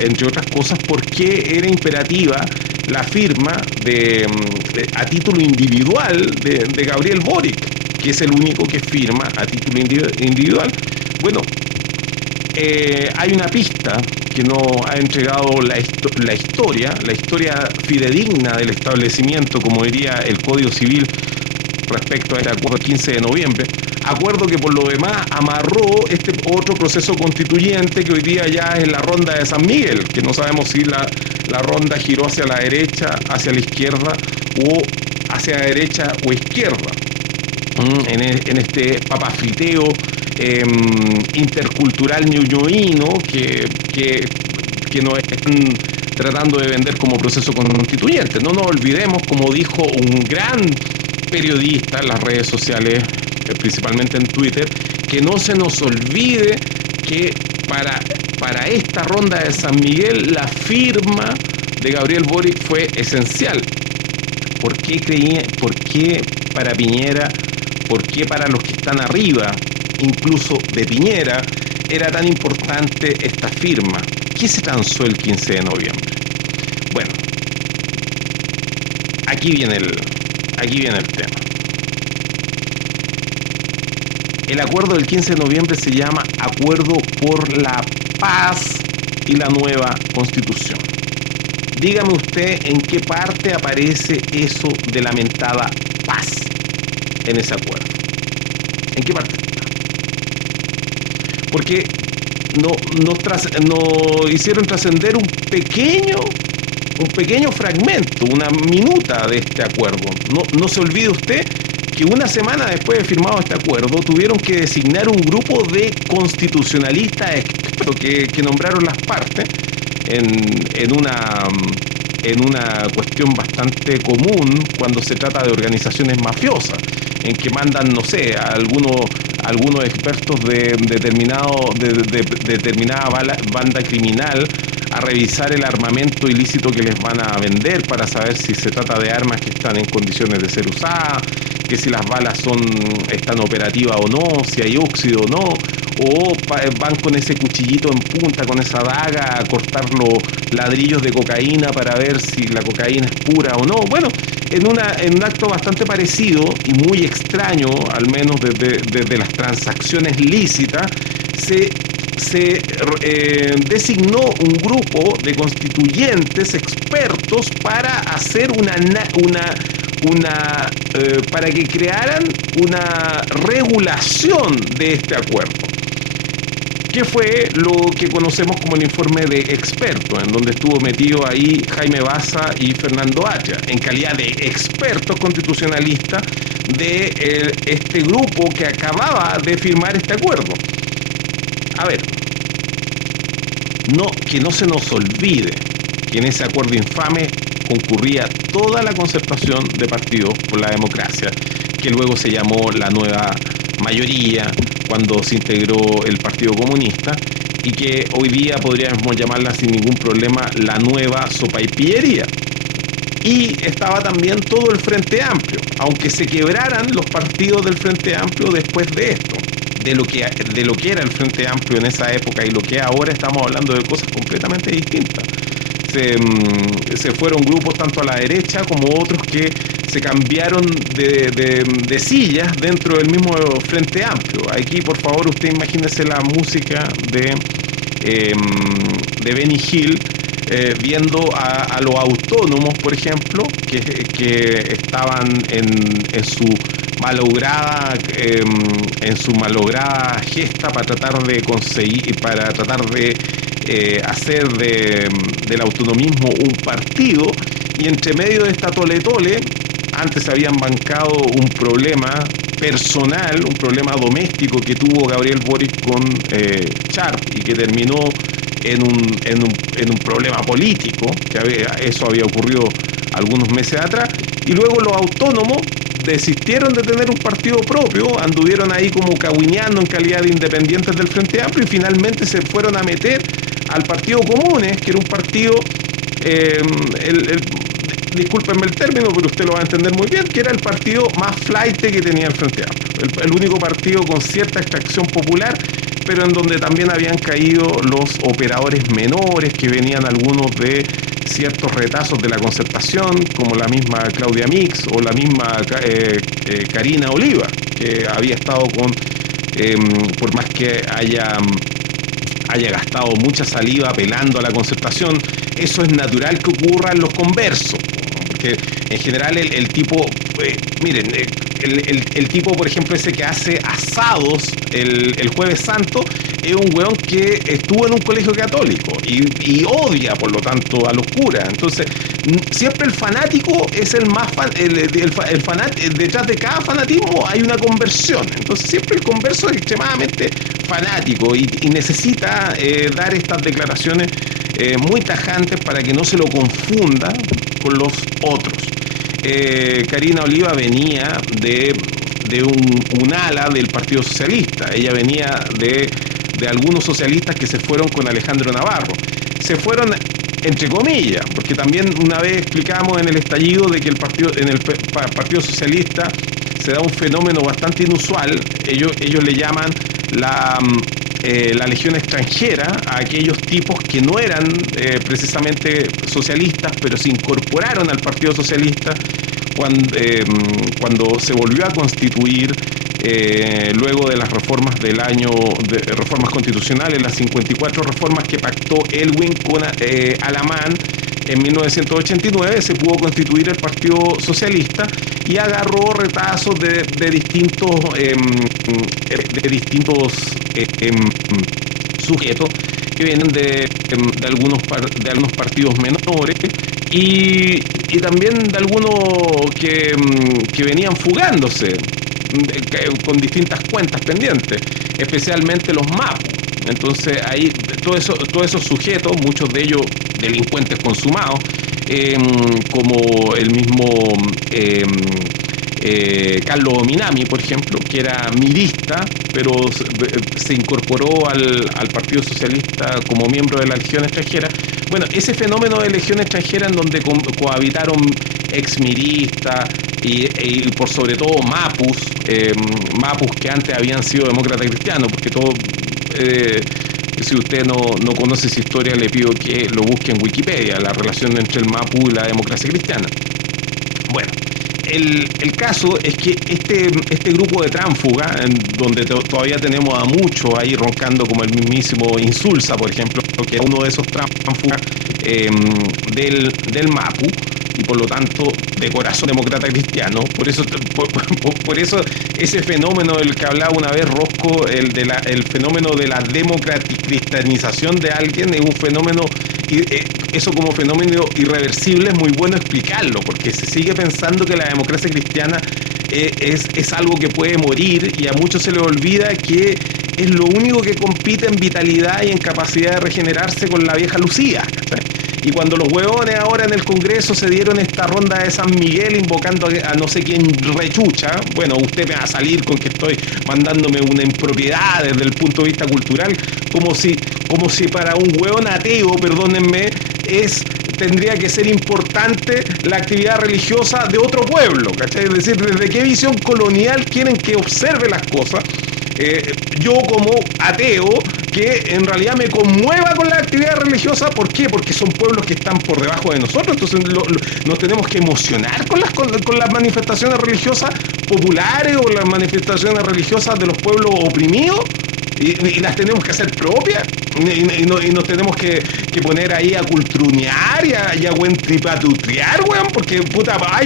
entre otras cosas, por qué era imperativa la firma a título individual de Gabriel Boric, que es el único que firma a título individual. Bueno, hay una pista que nos ha entregado la historia fidedigna del establecimiento, como diría el Código Civil, respecto a este acuerdo del 15 de noviembre, acuerdo que por lo demás amarró este otro proceso constituyente que hoy día ya es la ronda de San Miguel, que no sabemos si la ronda giró hacia la derecha, hacia la izquierda o hacia la derecha o izquierda. En este papafriteo intercultural ñuñoíno que nos están tratando de vender como proceso constituyente. No nos olvidemos, como dijo un gran periodista en las redes sociales, principalmente en Twitter, que no se nos olvide que para esta ronda de San Miguel la firma de Gabriel Boric fue esencial. ¿Por qué para Piñera, por qué para los que están arriba, incluso de Piñera, era tan importante esta firma? ¿Qué se transó el 15 de noviembre? Bueno, aquí viene el tema. El acuerdo del 15 de noviembre se llama Acuerdo por la Paz y la Nueva Constitución. Dígame usted en qué parte aparece eso de la mentada paz en ese acuerdo. ¿En qué parte está? Porque nos hicieron trascender un pequeño fragmento, una minuta de este acuerdo. No se olvide usted que una semana después de firmado este acuerdo tuvieron que designar un grupo de constitucionalistas expertos que nombraron las partes en una cuestión bastante común cuando se trata de organizaciones mafiosas, en que mandan, no sé, a algunos expertos de determinada banda criminal a revisar el armamento ilícito que les van a vender para saber si se trata de armas que están en condiciones de ser usadas, que si las balas están operativas o no, si hay óxido o no, o van con ese cuchillito en punta, con esa daga, a cortar los ladrillos de cocaína para ver si la cocaína es pura o no. Bueno, en un acto bastante parecido y muy extraño, al menos desde las transacciones lícitas, se designó un grupo de constituyentes expertos para hacer para que crearan una regulación de este acuerdo, que fue lo que conocemos como el informe de expertos, en donde estuvo metido ahí Jaime Baza y Fernando Atria, en calidad de expertos constitucionalistas de este grupo que acababa de firmar este acuerdo. A ver, que no se nos olvide que en ese acuerdo infame concurría toda la concertación de partidos por la democracia, que luego se llamó la nueva mayoría cuando se integró el Partido Comunista, y que hoy día podríamos llamarla sin ningún problema la nueva sopaipillería. Y estaba también todo el Frente Amplio, aunque se quebraran los partidos del Frente Amplio después de esto. De lo que era el Frente Amplio en esa época y lo que ahora, estamos hablando de cosas completamente distintas. Se fueron grupos tanto a la derecha como otros que se cambiaron de sillas dentro del mismo Frente Amplio. Aquí, por favor, usted imagínese la música de Benny Hill, viendo a los autónomos, por ejemplo, que estaban en su malograda gesta para tratar de conseguir, para tratar de hacer del autonomismo un partido, y entre medio de esta tole-tole antes habían bancado un problema personal, un problema doméstico que tuvo Gabriel Boric con Sharp, y que terminó en un problema político, eso había ocurrido algunos meses atrás, y luego los autónomos desistieron de tener un partido propio, anduvieron ahí como cahuineando en calidad de independientes del Frente Amplio, y finalmente se fueron a meter al Partido Comunes, que era un partido, discúlpenme el término, pero usted lo va a entender muy bien, que era el partido más flaite que tenía el Frente Amplio, el único partido con cierta extracción popular, pero en donde también habían caído los operadores menores, que venían algunos de ciertos retazos de la concertación, como la misma Claudia Mix o la misma Karina Oliva, que había estado por más que haya gastado mucha saliva apelando a la concertación, eso es natural que ocurra en los conversos, porque en general el tipo, miren, el tipo, por ejemplo, ese que hace asados el Jueves Santo, es un weón que estuvo en un colegio católico y odia, por lo tanto, a los curas. Entonces, siempre el fanático es el más detrás de cada fanatismo hay una conversión. Entonces, siempre el converso es extremadamente fanático y necesita dar estas declaraciones muy tajantes para que no se lo confunda con los otros. Karina Oliva venía de un ala del Partido Socialista. Ella venía de algunos socialistas que se fueron con Alejandro Navarro. Se fueron entre comillas, porque también una vez explicamos en el estallido de que en el Partido Socialista se da un fenómeno bastante inusual. Ellos le llaman la legión extranjera a aquellos tipos que no eran precisamente socialistas, pero se incorporaron al Partido Socialista cuando se volvió a constituir luego de las reformas reformas constitucionales, las 54 reformas que pactó Elwin con Alamán en 1989, se pudo constituir el Partido Socialista y agarró retazos de distintos sujetos que vienen de algunos partidos menores y también de algunos que venían fugándose con distintas cuentas pendientes, especialmente los MAPU. Entonces ahí todos esos sujetos, muchos de ellos delincuentes consumados, como el mismo Carlos Minami, por ejemplo, que era mirista, pero se incorporó al Partido Socialista como miembro de la Legión Extranjera. Bueno, ese fenómeno de Legión Extranjera en donde cohabitaron exmiristas y por sobre todo mapus que antes habían sido demócratas cristianos, porque todo... si usted no conoce esa historia, le pido que lo busque en Wikipedia, la relación entre el MAPU y la democracia cristiana. Bueno, el caso es que este grupo de tránsfuga, donde todavía tenemos a muchos ahí roncando, como el mismísimo Insulza, por ejemplo, que es uno de esos tránsfugas del MAPU, y por lo tanto de corazón demócrata cristiano. Por eso ese fenómeno del que hablaba una vez Rosco, el fenómeno de la democratización de alguien, es un fenómeno, eso como fenómeno irreversible es muy bueno explicarlo, porque se sigue pensando que la democracia cristiana es algo que puede morir, y a muchos se les olvida que es lo único que compite en vitalidad y en capacidad de regenerarse con la vieja Lucía, ¿sí? Y cuando los huevones ahora en el Congreso se dieron esta ronda de San Miguel invocando a no sé quién rechucha, bueno, usted me va a salir con que estoy mandándome una impropiedad desde el punto de vista cultural, como si para un huevón ateo, perdónenme, tendría que ser importante la actividad religiosa de otro pueblo, ¿cachai? Es decir, ¿desde qué visión colonial quieren que observe las cosas? Yo como ateo, que en realidad me conmueva con la actividad religiosa. ¿Por qué? Porque son pueblos que están por debajo de nosotros, entonces nos tenemos que emocionar con las manifestaciones religiosas populares o las manifestaciones religiosas de los pueblos oprimidos, y las tenemos que hacer propias, y nos tenemos que poner ahí a cultrunear y a huentripatutrear, weón, porque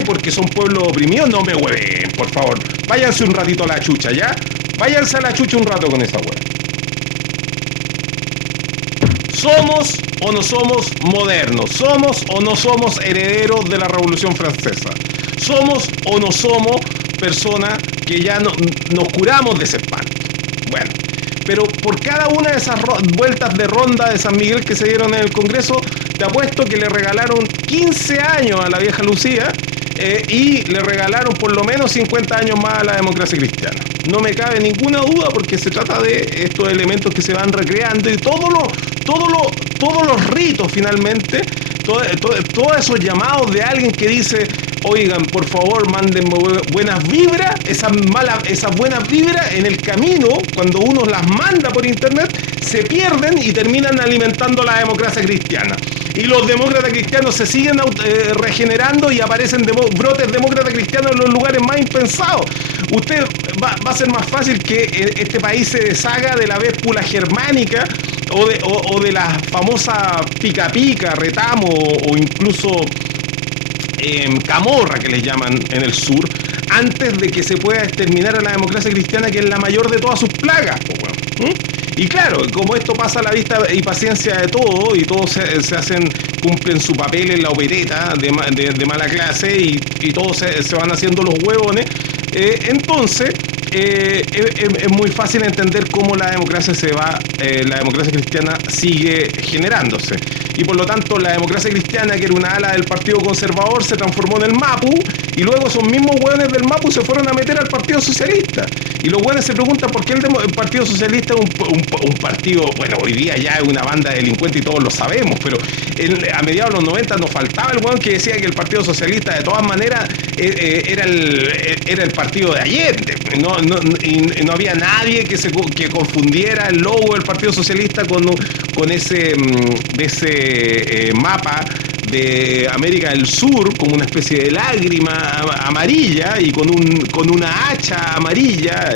porque son pueblos oprimidos. No me hueven, por favor, váyanse un ratito a la chucha, ¿ya? Váyanse a la chucha un rato con esa weá. ¿Somos o no somos modernos? ¿Somos o no somos herederos de la Revolución Francesa? ¿Somos o no somos personas que ya nos curamos de ese espanto? Bueno, pero por cada una de esas vueltas de ronda de San Miguel que se dieron en el Congreso, te apuesto que le regalaron 15 años a la vieja Lucía, y le regalaron por lo menos 50 años más a la democracia cristiana. No me cabe ninguna duda, porque se trata de estos elementos que se van recreando, y todos los ritos finalmente, todos esos llamados de alguien que dice: oigan, por favor, mándenme buenas vibras, esas buenas vibras en el camino, cuando uno las manda por internet, se pierden y terminan alimentando la democracia cristiana. Y los demócratas cristianos se siguen regenerando, y aparecen brotes demócratas cristianos en los lugares más impensados. Usted va a ser más fácil que este país se deshaga de la véspula germánica o de la famosa pica pica, retamo o incluso camorra, que les llaman en el sur, antes de que se pueda exterminar a la democracia cristiana, que es la mayor de todas sus plagas, Y claro, como esto pasa a la vista y paciencia de todo, y todos cumplen su papel en la opereta de mala clase, y todos se van haciendo los huevones, entonces es muy fácil entender cómo la democracia cristiana sigue generándose. Y por lo tanto la democracia cristiana, que era una ala del Partido Conservador, se transformó en el MAPU, y luego esos mismos hueones del MAPU se fueron a meter al Partido Socialista. Y los hueones se preguntan por qué el Partido Socialista es un partido, bueno, hoy día ya es una banda de delincuentes y todos lo sabemos, pero a mediados de los 90 nos faltaba el hueón que decía que el Partido Socialista de todas maneras era el partido de Allende. No había nadie que confundiera el logo del Partido Socialista con ese mapa de América del Sur, como una especie de lágrima amarilla y con una hacha amarilla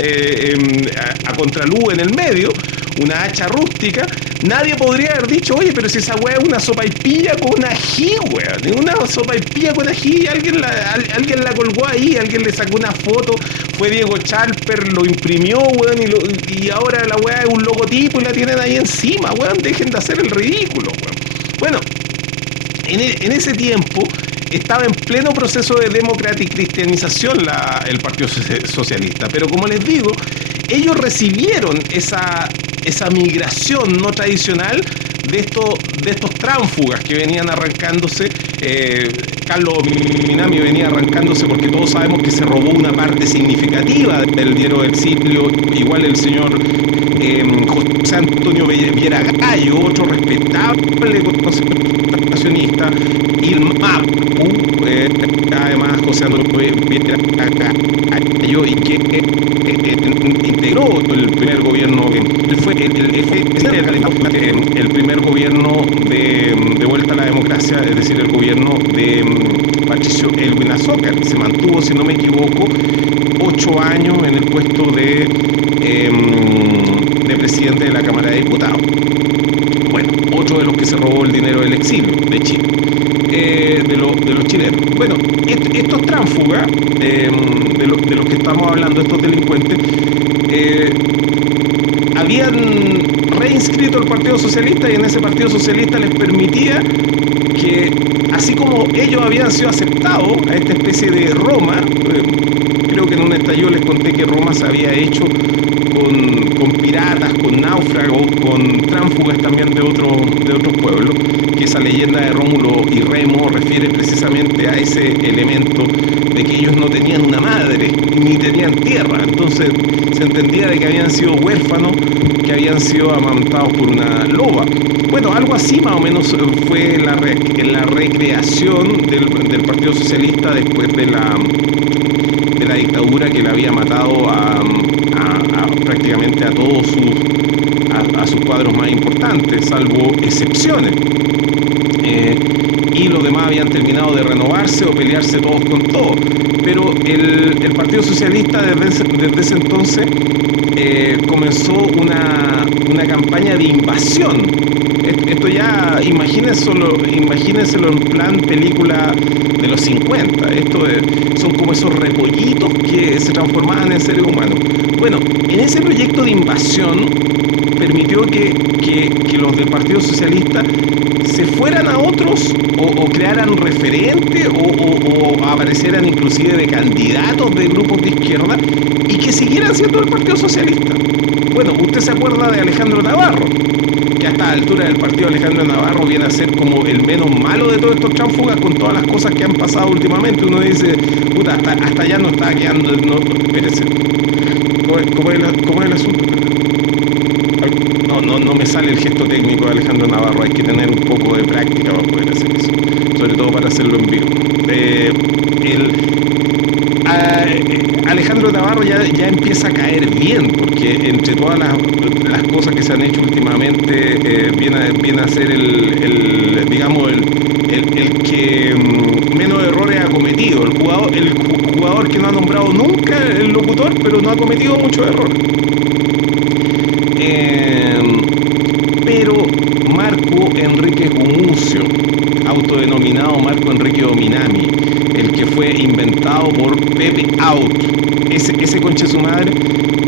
a contraluz en el medio, una hacha rústica. nadie podría haber dicho, oye, pero si esa weá es una sopaipilla con ají, weón, una sopaipilla con ají, alguien la colgó ahí, alguien le sacó una foto, fue Diego Chalper, lo imprimió, weón, y ahora la weá es un logotipo y la tienen ahí encima, weón, dejen de hacer el ridículo, weón. Bueno, en ese tiempo estaba en pleno proceso de democratización el Partido Socialista, pero como les digo, ellos recibieron esa migración no tradicional de estos tránsfugas que venían arrancándose. Carlos Minami venía arrancándose porque todos sabemos que se robó una parte significativa del dinero del exilio, igual el señor José Antonio Viera Gallo, otro respetable concertacionista, y el MAPU, además José Antonio Viera Gallo, y que integró el primer gobierno, fue el primer gobierno de vuelta a la democracia, es decir, el gobierno de Patricio Elwin Azócar. Se mantuvo, si no me equivoco, 8 años en el puesto de presidente de la Cámara de Diputados. Bueno, otro de los que se robó el dinero del exilio de Chile, de los chilenos. Bueno, estos tránsfugas, de los que estamos hablando, estos delincuentes, habían reinscrito el Partido Socialista, y en ese Partido Socialista les permitía que, así como ellos habían sido aceptados a esta especie de Roma, creo que en un estallido les conté que Roma se había hecho con piratas, con náufragos, con tránsfugas también de otros pueblos, que esa leyenda de Rómulo y Remo refiere precisamente a ese elemento de que ellos no tenían una madre, ni tenían tierra, entonces se entendía de que habían sido huérfanos, que habían sido amamantados por una loba. Bueno, algo así más o menos fue la recreación del Partido Socialista después de la dictadura, que le había matado a prácticamente a todos sus cuadros más importantes, salvo excepciones. Y los demás habían terminado de renovarse o pelearse todos con todos. Pero el Partido Socialista desde ese entonces comenzó una campaña de invasión. Esto ya, imagínenselo en plan película de los 50. Son como esos repollitos que se transformaban en seres humanos. Bueno, en ese proyecto de invasión permitió que los del Partido Socialista se fueran a otros o crearan referentes o aparecieran inclusive de candidatos de grupos de izquierda y que siguieran siendo el Partido Socialista. Bueno, usted se acuerda de Alejandro Navarro, que a esta altura del partido Alejandro Navarro viene a ser como el menos malo de todos estos tránsfugas con todas las cosas que han pasado últimamente. Uno dice, puta, hasta ya no está quedando, no, espérese, ¿cómo es el asunto? No me sale el gesto técnico de Alejandro Navarro, hay que tener un poco de práctica para poder hacer eso, sobre todo para hacerlo en vivo. Alejandro Navarro ya empieza a caer bien, porque entre todas las cosas que se han hecho últimamente, viene a ser el que menos errores ha cometido, el jugador que no ha nombrado nunca el locutor, pero no ha cometido muchos errores. Pero Marco Enrique Gumucio, autodenominado Marco Enrique Minami, el que fue inventado por Pepe Out, ese conche su madre,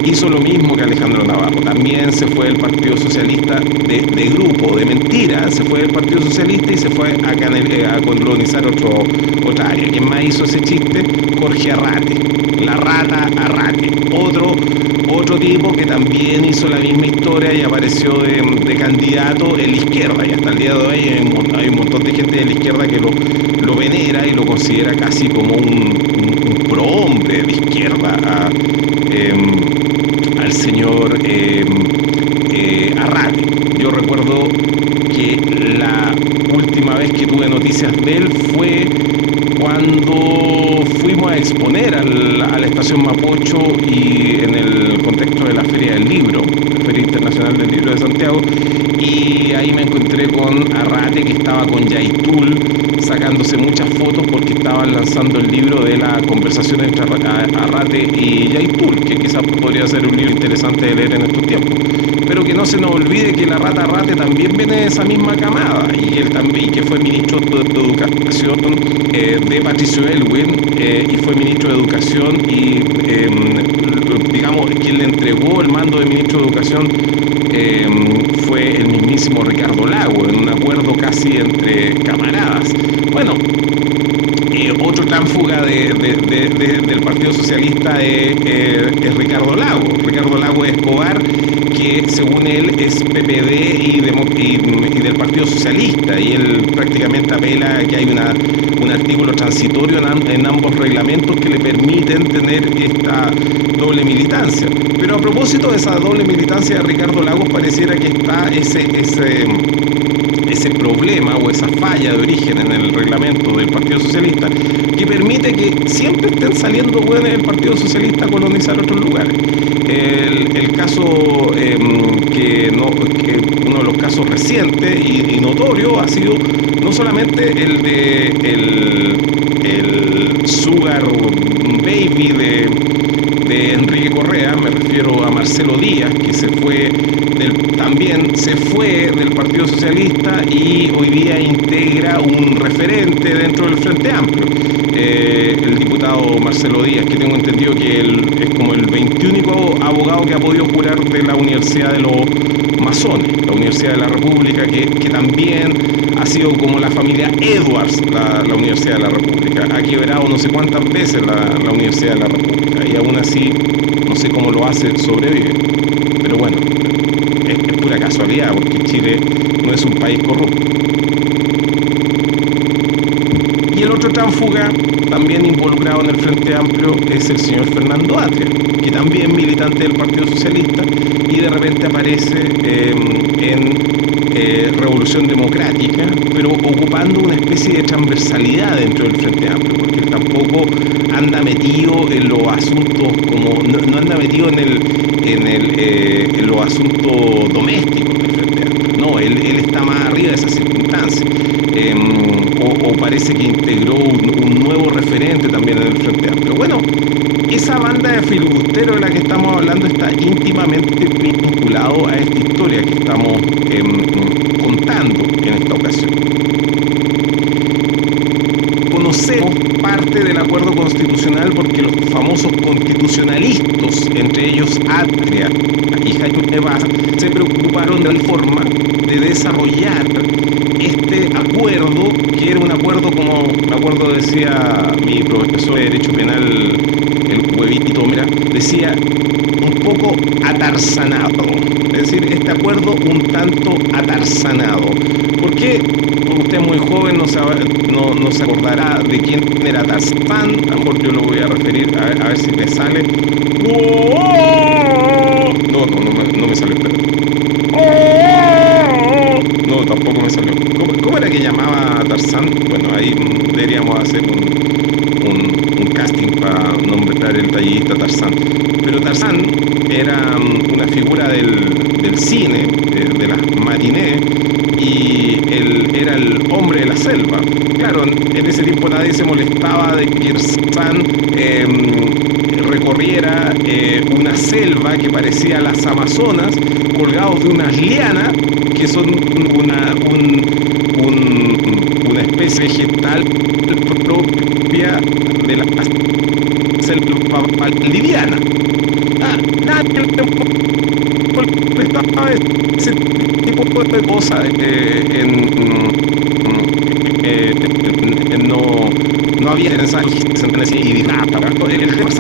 hizo lo mismo que Alejandro Navarro. También se fue del Partido Socialista de grupo, de mentira, se fue del Partido Socialista y se fue a colonizar otra área. ¿Quién más hizo ese chiste? Jorge Arrate, la rata Arrate, otro tipo que también hizo la misma historia y apareció de candidato en la izquierda, y hasta el día de hoy hay un montón de gente de la izquierda que lo venera y lo considera casi como un prohombre de izquierda al señor Arrate. Yo recuerdo que la última vez que tuve noticias de él fue cuando fuimos a exponer a la estación Mapocho, y en el contexto de la Feria del Libro, la Feria Internacional del Libro de Santiago, y ahí me encontré con Arrate, que estaba con Yaitul sacándose muchas fotos porque estaban lanzando el libro de la conversación entre Arrate y Yaitul, que quizás podría ser un libro interesante de leer en estos tiempos. pero que no se nos olvide que la Rata Rate también viene de esa misma camada, y que él también, que fue ministro de Educación de Patricio Elwin, y fue ministro de Educación, y digamos, quien le entregó el mando de ministro de Educación fue el mismísimo Ricardo Lagos, en un acuerdo casi entre camaradas. Bueno, otro tránfuga del Partido Socialista es Ricardo Lagos Escobar, que según él es PPD y del Partido Socialista, y él prácticamente apela a que hay un artículo transitorio en ambos reglamentos que le permiten tener esta doble militancia. Pero a propósito de esa doble militancia de Ricardo Lagos, pareciera que está ese problema o esa falla de origen en el reglamento del Partido Socialista, que permite que siempre estén saliendo buenos del Partido Socialista a colonizar otros lugares. El caso que uno de los casos recientes y notorios ha sido no solamente el de el Sugar Baby de Enrique Correa, me refiero a Marcelo Díaz, que también se fue del Partido Socialista y hoy día integra un referente dentro del Frente Amplio. El diputado Marcelo Díaz, que tengo entendido que es como el 21º abogado que ha podido jurar de la Universidad de los Masones, la Universidad de la República, que también ha sido como la familia Edwards, la Universidad de la República. Ha quebrado no sé cuántas veces la Universidad de la República, y aún así no sé cómo lo hace, sobrevive. Pero bueno, es pura casualidad, porque Chile no es un país corrupto. Y el otro tránfuga también involucrado en el Frente Amplio es el señor Fernando Atria, que también es militante del Partido Socialista y de repente aparece en Revolución Democrática, pero ocupando una especie de transversalidad dentro del Frente Amplio, porque él tampoco anda metido en los asuntos no anda metido en los asuntos domésticos del Frente Amplio. No, él está más arriba de esas circunstancias. O parece que integró un nuevo referente también en el Frente Amplio. Bueno, esa banda de filibusteros de la que estamos hablando está íntimamente vinculado a esta historia que estamos contando en esta ocasión. Conocemos parte del acuerdo constitucional porque los famosos constitucionalistas, entre ellos Atria y Jaime Baza, se preocuparon de la forma de desarrollar este acuerdo, que era un acuerdo, como me acuerdo decía mi profesor de Derecho Penal, el huevito, mira, decía un poco atarzanado. Es decir, este acuerdo un tanto atarzanado. ¿Por qué? Usted es muy joven, no se acordará de quién era Tarzán. A lo mejor yo lo voy a referir, a ver si me sale. No me salió, espera. No, tampoco me salió. ¿Cómo era que llamaba Tarzán? Bueno, ahí deberíamos hacer un casting para nombrar el tallista Tarzán. Pero Tarzán era una figura del cine, de las matinés, y él era el hombre de la selva. Claro, en ese tiempo nadie se molestaba de que Tarzán recorriera una selva que parecía las Amazonas, colgados de unas lianas que son una especie vegetal propia de la selva valdiviana. Nadie le estaba ese tipo de cosas. No había ensayos y nada. El tema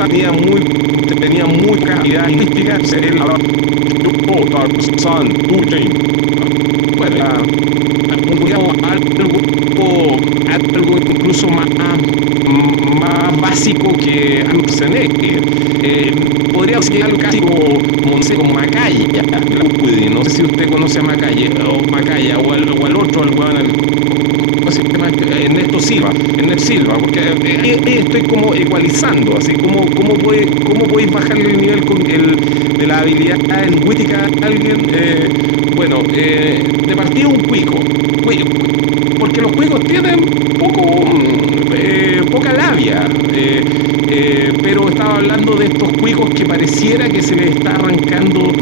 tenía muy calidad lingüística. Él hablaba Tarzán, bueno, algo incluso más básico que Schwarzenegger. Podría ser algo casi como Macaya. No sé si usted conoce a Macaya o al otro, al weón, ¿cómo se llama? Ernesto Silva, porque ahí estoy como ecualizando, así cómo podéis bajarle el nivel de la habilidad lingüística a alguien. De partida un cuico, porque los cuicos tienen poca labia, pero estaba hablando de estos cuicos que pareciera que se les está arrancando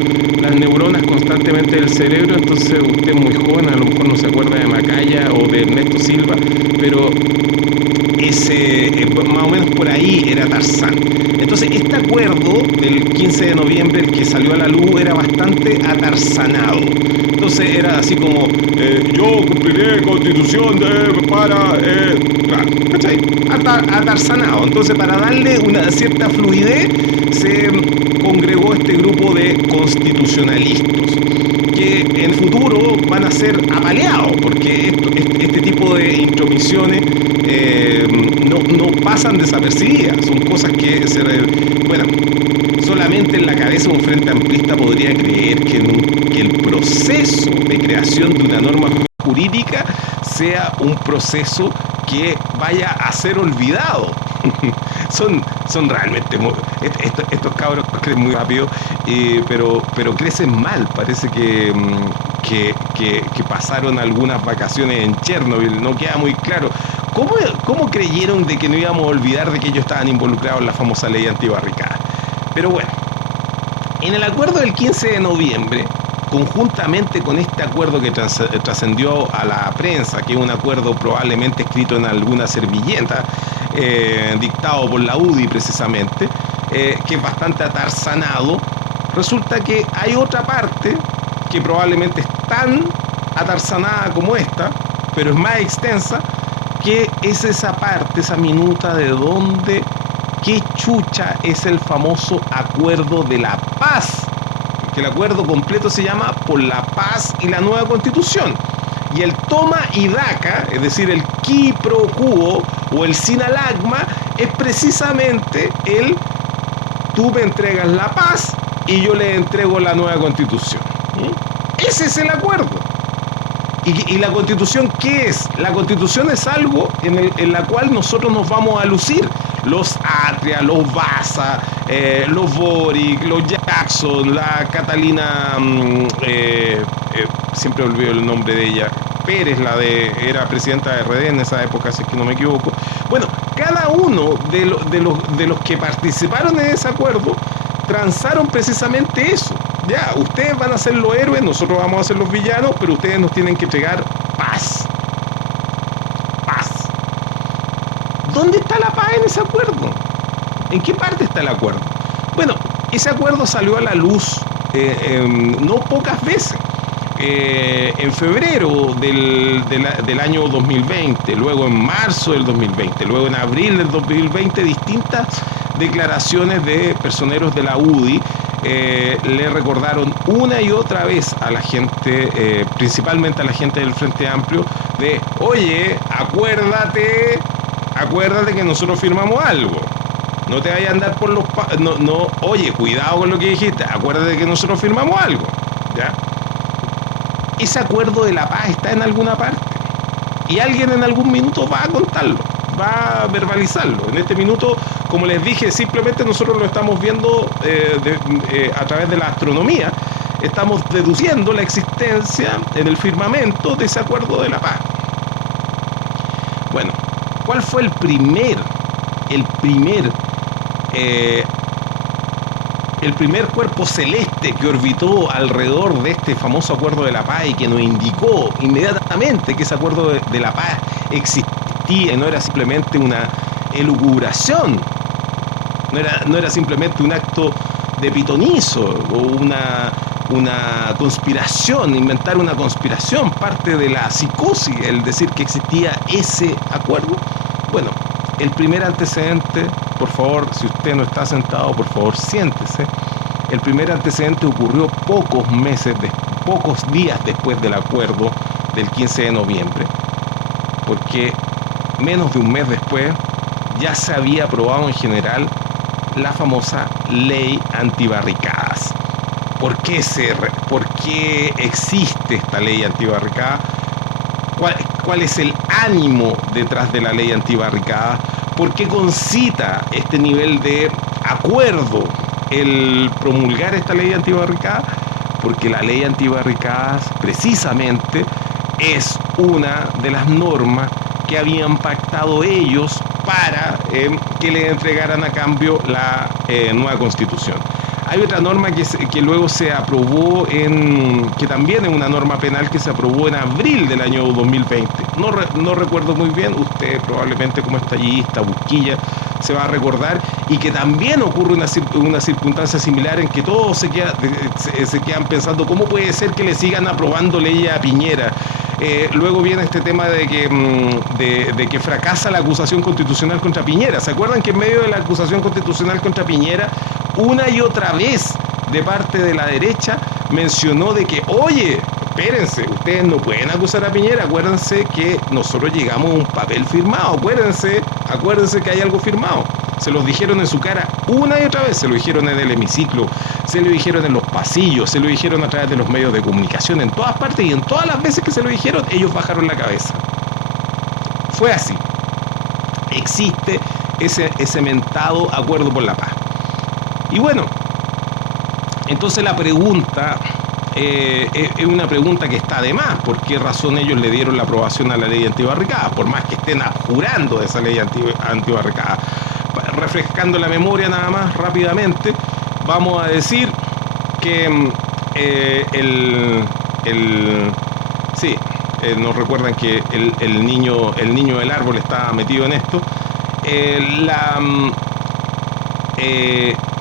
las neuronas constantemente del cerebro. Entonces usted es muy joven, a lo mejor no se acuerda de Macaya o de Ernesto Silva, pero más o menos por ahí era Tarzán. Entonces este acuerdo del 15 de noviembre, el que salió a la luz, era bastante atarzanado. Entonces era así como, yo cumpliré constitución claro, ¿cachai? Atarzanado. Entonces, para darle una cierta fluidez, se congregó este grupo de constitucionalistas que en el futuro van a ser apaleados, porque este tipo de intromisiones no pasan desapercibidas, son cosas que bueno, solamente en la cabeza de un frente amplista podría creer que el proceso de creación de una norma jurídica sea un proceso que vaya a ser olvidado. son realmente estos cabros crecen muy rápido, pero crecen mal. Parece que pasaron algunas vacaciones en Chernobyl, no queda muy claro. ¿Cómo creyeron de que no íbamos a olvidar de que ellos estaban involucrados en la famosa ley antibarricada? Pero bueno, en el acuerdo del 15 de noviembre, conjuntamente con este acuerdo que trascendió a la prensa, que es un acuerdo probablemente escrito en alguna servilleta, dictado por la UDI precisamente, que es bastante atarzanado, resulta que hay otra parte que probablemente es tan atarzanada como esta, pero es más extensa, que es esa parte, esa minuta de donde, qué chucha es el famoso acuerdo de la paz, que el acuerdo completo se llama Por la Paz y la Nueva Constitución. Y el toma y daca, es decir, el qui pro quo o el sinalagma, es precisamente el tú me entregas la paz y yo le entrego la nueva Constitución. Ese es el acuerdo. ¿Y la Constitución qué es? La Constitución es algo en la cual nosotros nos vamos a lucir. Los Atria, los Baza, los Boric, los Jackson, la Catalina, siempre olvido el nombre de ella, Pérez, era presidenta de RD en esa época, si es que no me equivoco. Bueno, cada uno de los que participaron en ese acuerdo transaron precisamente eso. Ya, ustedes van a ser los héroes, nosotros vamos a ser los villanos, pero ustedes nos tienen que entregar paz. Paz. ¿Dónde está la paz en ese acuerdo? ¿En qué parte está el acuerdo? Bueno, ese acuerdo salió a la luz no pocas veces. En febrero del año 2020, luego en marzo del 2020, luego en abril del 2020, distintas declaraciones de personeros de la UDI le recordaron una y otra vez a la gente, principalmente a la gente del Frente Amplio, de oye, acuérdate que nosotros firmamos algo. No te vayas a andar por los... oye, cuidado con lo que dijiste, acuérdate que nosotros firmamos algo, ¿ya? Ese acuerdo de la paz está en alguna parte y alguien en algún minuto va a contarlo, va a verbalizarlo. En este minuto, como les dije, simplemente nosotros lo estamos viendo a través de la astronomía. Estamos deduciendo la existencia en el firmamento de ese acuerdo de la paz. Bueno, ¿cuál fue el primer cuerpo celeste que orbitó alrededor de este famoso acuerdo de la paz y que nos indicó inmediatamente que ese acuerdo de la paz existía y no era simplemente una elucubración, no era simplemente un acto de pitonizo o una conspiración, inventar una conspiración, parte de la psicosis, el decir que existía ese acuerdo? Bueno, el primer antecedente, por favor, si usted no está sentado, por favor, siéntese. El primer antecedente ocurrió pocos días después del acuerdo del 15 de noviembre, porque menos de un mes después ya se había aprobado en general la famosa ley antibarricadas. ¿Por qué existe esta ley antibarricada? ¿Cuál es el ánimo detrás de la ley antibarricada? ¿Por qué concita este nivel de acuerdo el promulgar esta ley antibarricada? Porque la ley antibarricadas precisamente es una de las normas que habían pactado ellos para que le entregaran a cambio la nueva constitución. Hay otra norma que luego se aprobó, que también es una norma penal que se aprobó en abril del año 2020. No recuerdo muy bien, usted probablemente como estallista, busquilla, se va a recordar, y que también ocurre una circunstancia similar en que todos se quedan pensando cómo puede ser que le sigan aprobando leyes a Piñera. Luego viene este tema de que fracasa la acusación constitucional contra Piñera. ¿Se acuerdan que en medio de la acusación constitucional contra Piñera, una y otra vez de parte de la derecha mencionó de que, oye, espérense, ustedes no pueden acusar a Piñera, acuérdense que nosotros llegamos a un papel firmado, acuérdense que hay algo firmado? Se los dijeron en su cara una y otra vez, se lo dijeron en el hemiciclo, se lo dijeron en los pasillos, se lo dijeron a través de los medios de comunicación, en todas partes, y en todas las veces que se lo dijeron, ellos bajaron la cabeza. Fue así. Existe ese mentado acuerdo por la paz. Y bueno, entonces la pregunta es una pregunta que está de más. ¿Por qué razón ellos le dieron la aprobación a la ley antibarricada? Por más que estén abjurando de esa ley antibarricada. Refrescando la memoria nada más rápidamente, vamos a decir que nos recuerdan que el niño del árbol estaba metido en esto.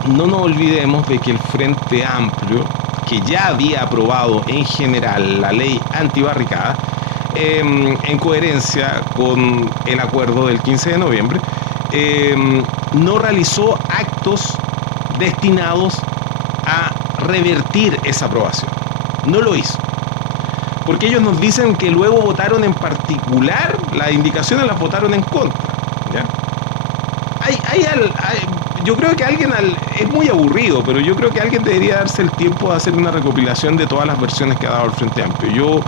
No nos olvidemos de que el Frente Amplio, que ya había aprobado en general la ley antibarricada, en coherencia con el acuerdo del 15 de noviembre, no realizó actos destinados a revertir esa aprobación. No lo hizo. Porque ellos nos dicen que luego votaron en particular, las indicaciones las votaron en contra. ¿Ya? Yo creo que es muy aburrido, pero yo creo que alguien debería darse el tiempo de hacer una recopilación de todas las versiones que ha dado el Frente Amplio.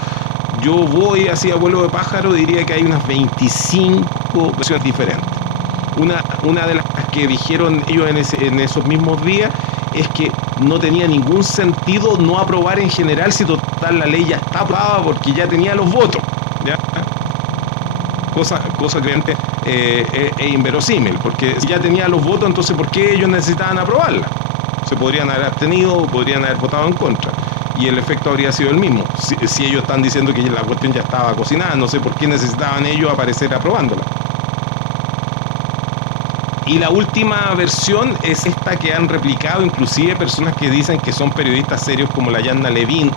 Yo voy así a vuelo de pájaro, diría que hay unas 25 versiones diferentes. Una de las que dijeron ellos en esos mismos días es que no tenía ningún sentido no aprobar en general si total la ley ya está aprobada porque ya tenía los votos, ¿ya? Cosa que es inverosímil, porque si ya tenía los votos, entonces ¿por qué ellos necesitaban aprobarla? Se podrían haber abstenido, podrían haber votado en contra, y el efecto habría sido el mismo. Si ellos están diciendo que la cuestión ya estaba cocinada, no sé por qué necesitaban ellos aparecer aprobándola. Y la última versión es esta que han replicado inclusive personas que dicen que son periodistas serios como la Yanna Levin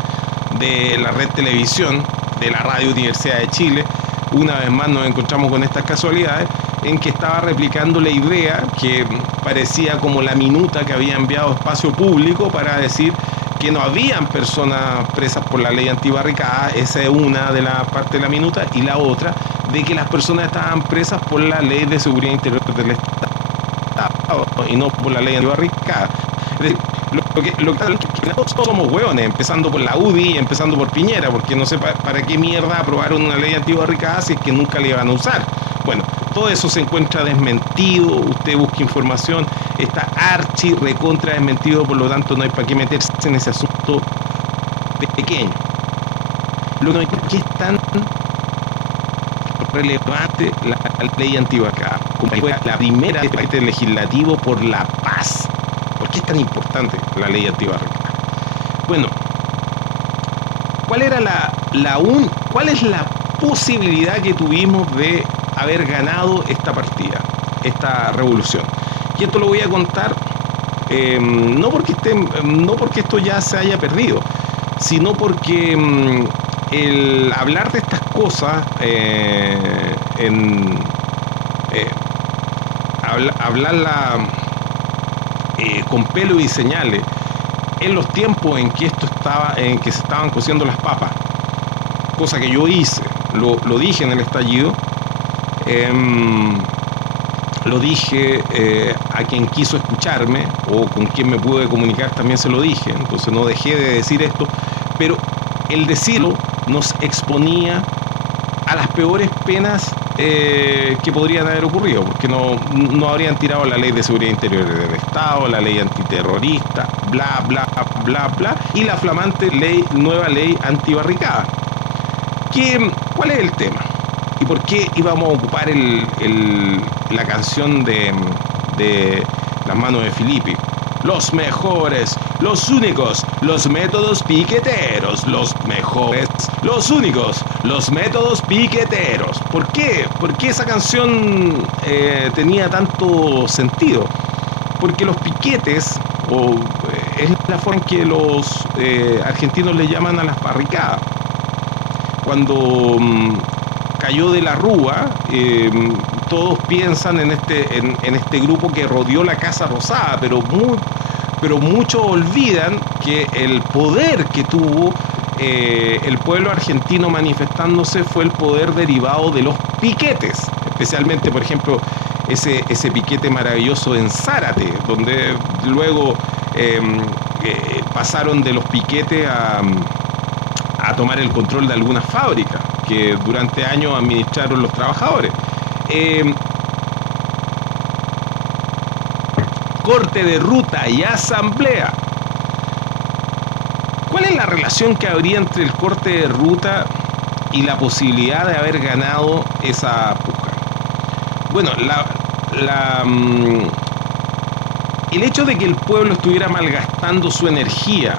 de la Red Televisión, de la Radio Universidad de Chile. Una vez más nos encontramos con estas casualidades en que estaba replicando la idea que parecía como la minuta que había enviado Espacio Público para decir que no habían personas presas por la ley antibarricada. Esa es una de las partes de la minuta, y la otra de que las personas estaban presas por la ley de seguridad interior del Estado y no por la ley antibarricada. Es decir, lo que todos somos hueones, empezando por la UDI, empezando por Piñera, porque no sé para qué mierda aprobaron una ley antibarricada si es que nunca la iban a usar. Bueno, todo eso se encuentra desmentido, usted busca información, está recontra desmentido, por lo tanto no hay para qué meterse en ese asunto pequeño. Lo que es que es tan relevante la ley antibarricada, como fue la primera del legislativo por la paz. ¿Por qué es tan importante la ley antibarricada? Bueno, ¿cuál es la posibilidad que tuvimos de haber ganado esta partida, esta revolución? Y esto lo voy a contar no porque esto ya se haya perdido, sino porque el hablar de estas cosas, hablarla con pelo y señales, en los tiempos en que se estaban cociendo las papas, cosa que yo hice, lo dije en el estallido, lo dije a quien quiso escucharme o con quien me pude comunicar, también se lo dije, entonces no dejé de decir esto, pero el decirlo nos exponía a las peores penas que podrían haber ocurrido, porque no habrían tirado la ley de seguridad interior del Estado, la ley antiterrorista, bla, bla, bla, bla, y la flamante nueva ley antibarricada. ¿Cuál es el tema? ¿Y por qué íbamos a ocupar la canción de Las manos de Filippi? Los mejores, los únicos, los métodos piqueteros, los mejores, los únicos, los métodos piqueteros. ¿Por qué? ¿Por qué esa canción tenía tanto sentido? Porque los piquetes, es la forma en que los argentinos le llaman a las barricadas. Cuando cayó de la Rúa, todos piensan en este grupo que rodeó la Casa Rosada, pero muchos olvidan que el poder que tuvo el pueblo argentino manifestándose fue el poder derivado de los piquetes, especialmente, por ejemplo, ese piquete maravilloso en Zárate, donde luego pasaron de los piquetes a tomar el control de algunas fábricas que durante años administraron los trabajadores. Corte de ruta y asamblea. ¿Cuál es la relación que habría entre el corte de ruta y la posibilidad de haber ganado esa puja? Bueno, el hecho de que el pueblo estuviera malgastando su energía,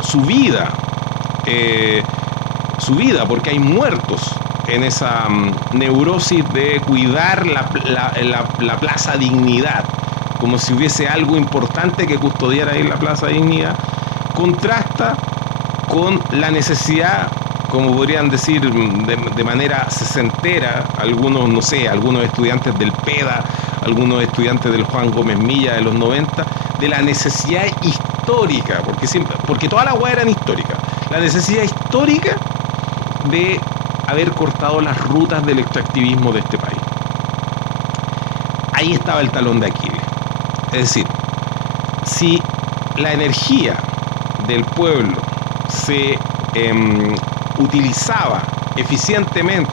su vida, porque hay muertos en esa neurosis de cuidar la Plaza Dignidad, como si hubiese algo importante que custodiar ahí en la Plaza Dignidad, contrasta con la necesidad, como podrían decir de manera sesentera, algunos estudiantes del PEDA, algunos estudiantes del Juan Gómez Milla de los 90, de la necesidad histórica, porque todas las weas eran históricas, la necesidad histórica de haber cortado las rutas del extractivismo de este país. Ahí estaba el talón de Aquiles. Es decir, si la energía del pueblo se utilizaba eficientemente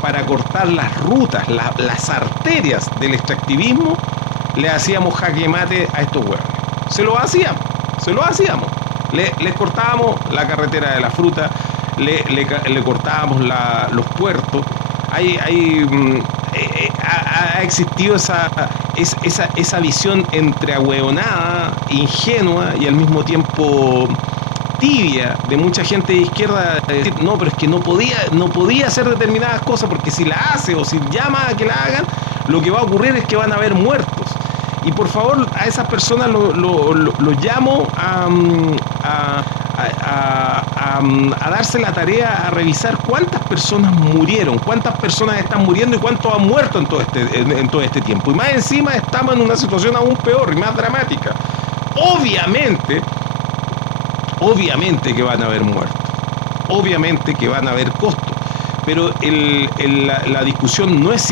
para cortar las rutas, las arterias del extractivismo, le hacíamos jaque mate a estos huevones. Se lo hacíamos. Les cortábamos la carretera de la fruta, le cortábamos los puertos. Ha existido esa visión entre ahueonada, ingenua y al mismo tiempo tibia de mucha gente de izquierda, de decir, no, pero es que no podía hacer determinadas cosas porque si la hace o si llama a que la hagan, lo que va a ocurrir es que van a haber muertos. Y por favor, a esas personas los llamo a darse la tarea a revisar cuántas personas murieron, cuántas personas están muriendo y cuántos han muerto en todo este tiempo. Y más encima estamos en una situación aún peor y más dramática. Obviamente que van a haber muertos, obviamente que van a haber costos, pero la discusión no es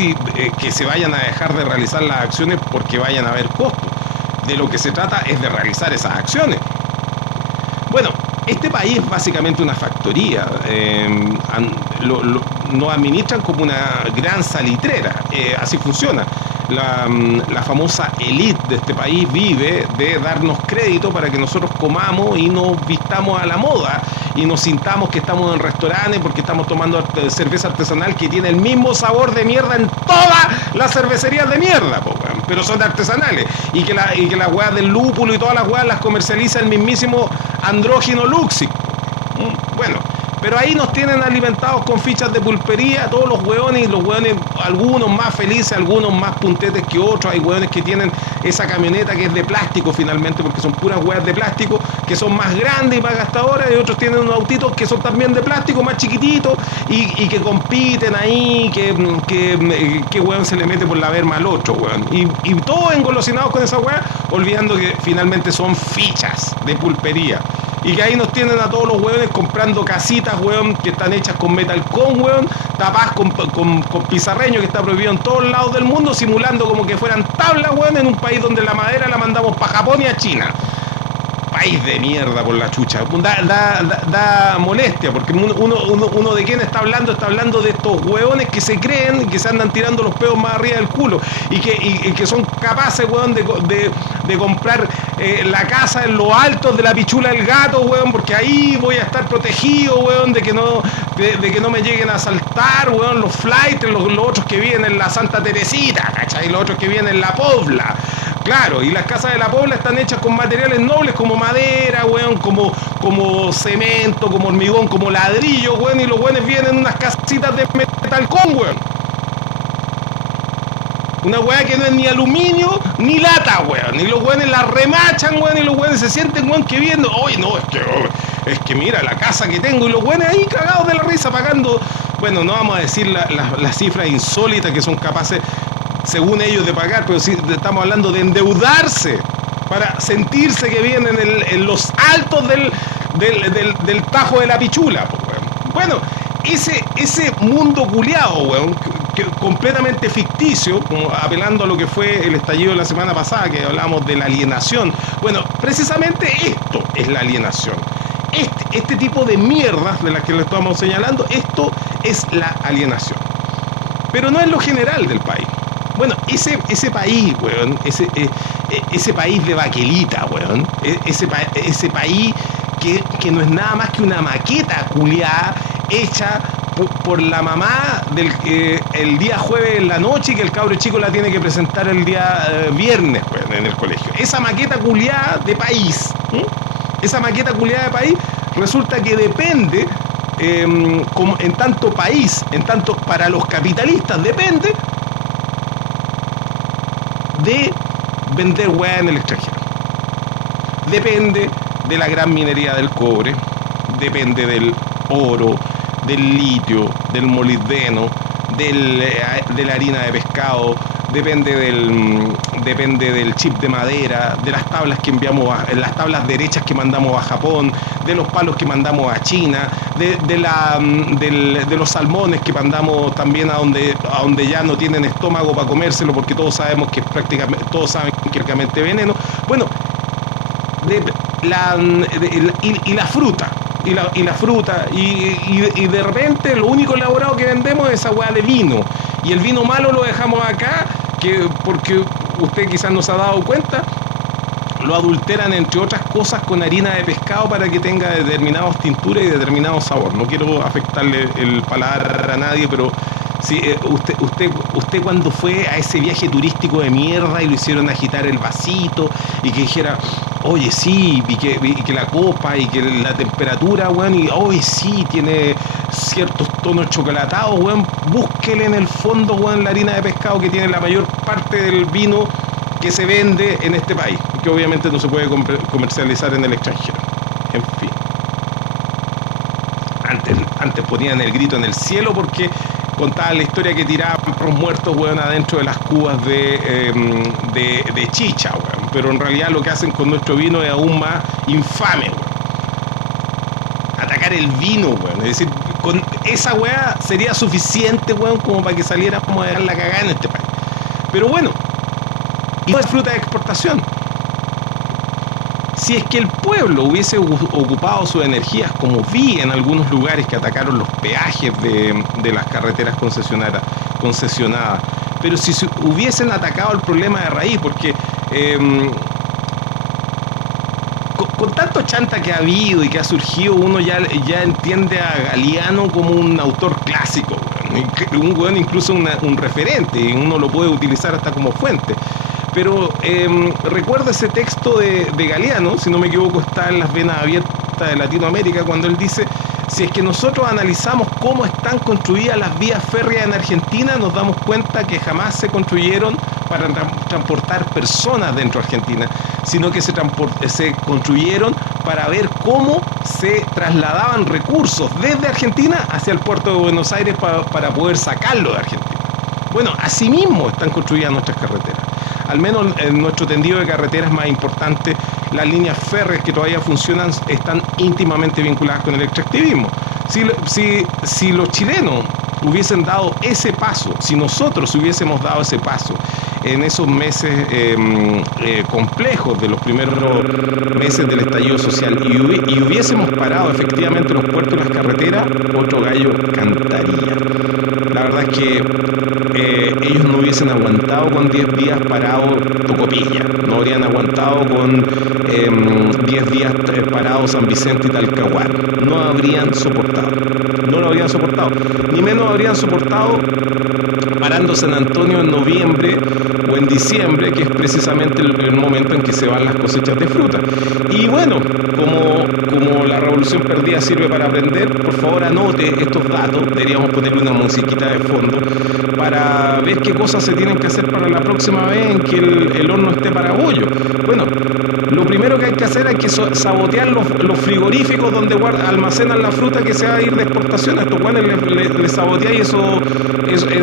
que se vayan a dejar de realizar las acciones porque vayan a haber costos. De lo que se trata es de realizar esas acciones. Bueno, este país es básicamente una factoría, nos administran como una gran salitrera, así funciona. La famosa élite de este país vive de darnos crédito para que nosotros comamos y nos vistamos a la moda y nos sintamos que estamos en restaurantes porque estamos tomando cerveza artesanal que tiene el mismo sabor de mierda en todas las cervecerías de mierda, pero son artesanales, y que las weas del lúpulo y todas las weas las comercializa el mismísimo Andrógino Luxic. Bueno, pero ahí nos tienen alimentados con fichas de pulpería todos los hueones, y los hueones, algunos más felices, algunos más puntetes que otros. Hay hueones que tienen esa camioneta que es de plástico finalmente, porque son puras hueas de plástico, que son más grandes y más gastadoras, y otros tienen unos autitos que son también de plástico, más chiquititos, y que compiten ahí, que hueón se le mete por la verma al otro, hueón. Y todos engolosinados con esa hueá, olvidando que finalmente son fichas de pulpería. Y que ahí nos tienen a todos los hueones comprando casitas, hueón, que están hechas con metalcón, hueón, tapadas con pizarreño, que está prohibido en todos lados del mundo, simulando como que fueran tablas, hueón, en un país donde la madera la mandamos para Japón y a China. País de mierda por la chucha. Da molestia, porque uno de quién está hablando de estos hueones que se creen y que se andan tirando los peos más arriba del culo y que son capaces, hueón, de comprar la casa en los altos de la pichula del gato, hueón, porque ahí voy a estar protegido, hueón, de que no de que no me lleguen a asaltar, weón, los flights, los otros que viven en la Santa Teresita, ¿cachai? Los otros que viven en la Pobla. Claro, y las casas de la Pobla están hechas con materiales nobles como madera, weón, como cemento, como hormigón, como ladrillo, weón, y los weones viven en unas casitas de metalcón, weón. Una weá que no es ni aluminio ni lata, weón. Y los weones la remachan, weón, y los weones se sienten, weón, que viendo. Oye, no, es que mira la casa que tengo. Y los weones ahí cagados de la risa pagando. Bueno, no vamos a decir las cifras insólitas que son capaces, según ellos, de pagar, pero sí estamos hablando de endeudarse para sentirse que vienen en los altos del Tajo de la Pichula, pues, weón. Bueno, ese mundo culiado, weón, completamente ficticio, como apelando a lo que fue el estallido de la semana pasada, que hablamos de la alienación. Bueno, precisamente esto es la alienación. Este tipo de mierdas de las que le estamos señalando, esto es la alienación. Pero no es lo general del país. Bueno, ese país, weón, ese país de baquelita, weón, ese país que no es nada más que una maqueta culiada hecha por la mamá el día jueves en la noche, y que el cabro chico la tiene que presentar el día viernes, weón, en el colegio. Esa maqueta culiada de país, esa maqueta culiada de país resulta que depende, como en tanto país, en tanto para los capitalistas, depende de vender weá en el extranjero. Depende de la gran minería del cobre, depende del oro, del litio, del molibdeno, de la harina de pescado, depende del chip de madera, de las tablas que enviamos, las tablas derechas que mandamos a Japón, de los palos que mandamos a China, de los salmones que mandamos también a donde ya no tienen estómago para comérselo, porque todos sabemos que todos saben que es prácticamente veneno. Bueno, la fruta. Y la fruta, y de repente lo único elaborado que vendemos es esa hueá de vino, y el vino malo lo dejamos acá, porque usted quizás no se ha dado cuenta, lo adulteran entre otras cosas con harina de pescado para que tenga determinadas tinturas y determinado sabor. No quiero afectarle el paladar a nadie, pero sí, usted cuando fue a ese viaje turístico de mierda y lo hicieron agitar el vasito y que dijera, oye, sí, y que la copa y que la temperatura, weón, y oye, sí, tiene ciertos tonos chocolatados, weón, búsquele en el fondo, weón, la harina de pescado que tiene la mayor parte del vino que se vende en este país, que obviamente no se puede comercializar en el extranjero. En fin. Antes ponían el grito en el cielo porque contaban la historia que tiraban perros muertos, weón, adentro de las cubas de chicha, weón. Pero en realidad lo que hacen con nuestro vino es aún más infame, weón. Atacar el vino, weón. Es decir, con esa weá sería suficiente, weón, como para que saliéramos a dejar la cagada en este país. Pero bueno, y no es fruta de exportación. Si es que el pueblo hubiese ocupado sus energías, como vi en algunos lugares que atacaron los peajes de las carreteras concesionadas, pero si hubiesen atacado el problema de raíz, porque con tanto chanta que ha habido y que ha surgido, uno ya entiende a Galeano como un autor clásico, un weón, incluso un referente, y uno lo puede utilizar hasta como fuente. Pero recuerdo ese texto de Galeano, si no me equivoco, está en Las Venas Abiertas de Latinoamérica, cuando él dice: si es que nosotros analizamos cómo están construidas las vías férreas en Argentina, nos damos cuenta que jamás se construyeron para transportar personas dentro de Argentina, sino que se construyeron para ver cómo se trasladaban recursos desde Argentina hacia el puerto de Buenos Aires para poder sacarlo de Argentina. Bueno, así mismo están construidas nuestras carreteras. Al menos en nuestro tendido de carreteras más importante, las líneas férreas que todavía funcionan están íntimamente vinculadas con el extractivismo. Si los chilenos hubiesen dado ese paso, si nosotros hubiésemos dado ese paso en esos meses complejos de los primeros meses del estallido social y hubiésemos parado efectivamente los puertos y las carreteras, otro gallo cantaría. la verdad es que ellos no hubiesen aguantado con 10 días parados Tocopilla, no habrían aguantado con 10 días parados San Vicente y Talcahuano, no habrían soportado, no lo habrían soportado, ni menos habrían soportado parando San Antonio en noviembre o en diciembre, que es precisamente el momento en que se van las cosechas de fruta. Y bueno, como la revolución perdida sirve para aprender, por favor anote estos datos, deberíamos ponerle una musiquita de fondo para ver qué cosas se tienen que hacer para la próxima vez en que el horno esté para bollo. Bueno, lo primero que hay que hacer es que sabotear los frigoríficos donde almacenan la fruta que se va a ir de exportación. A estos guanes les saboteáis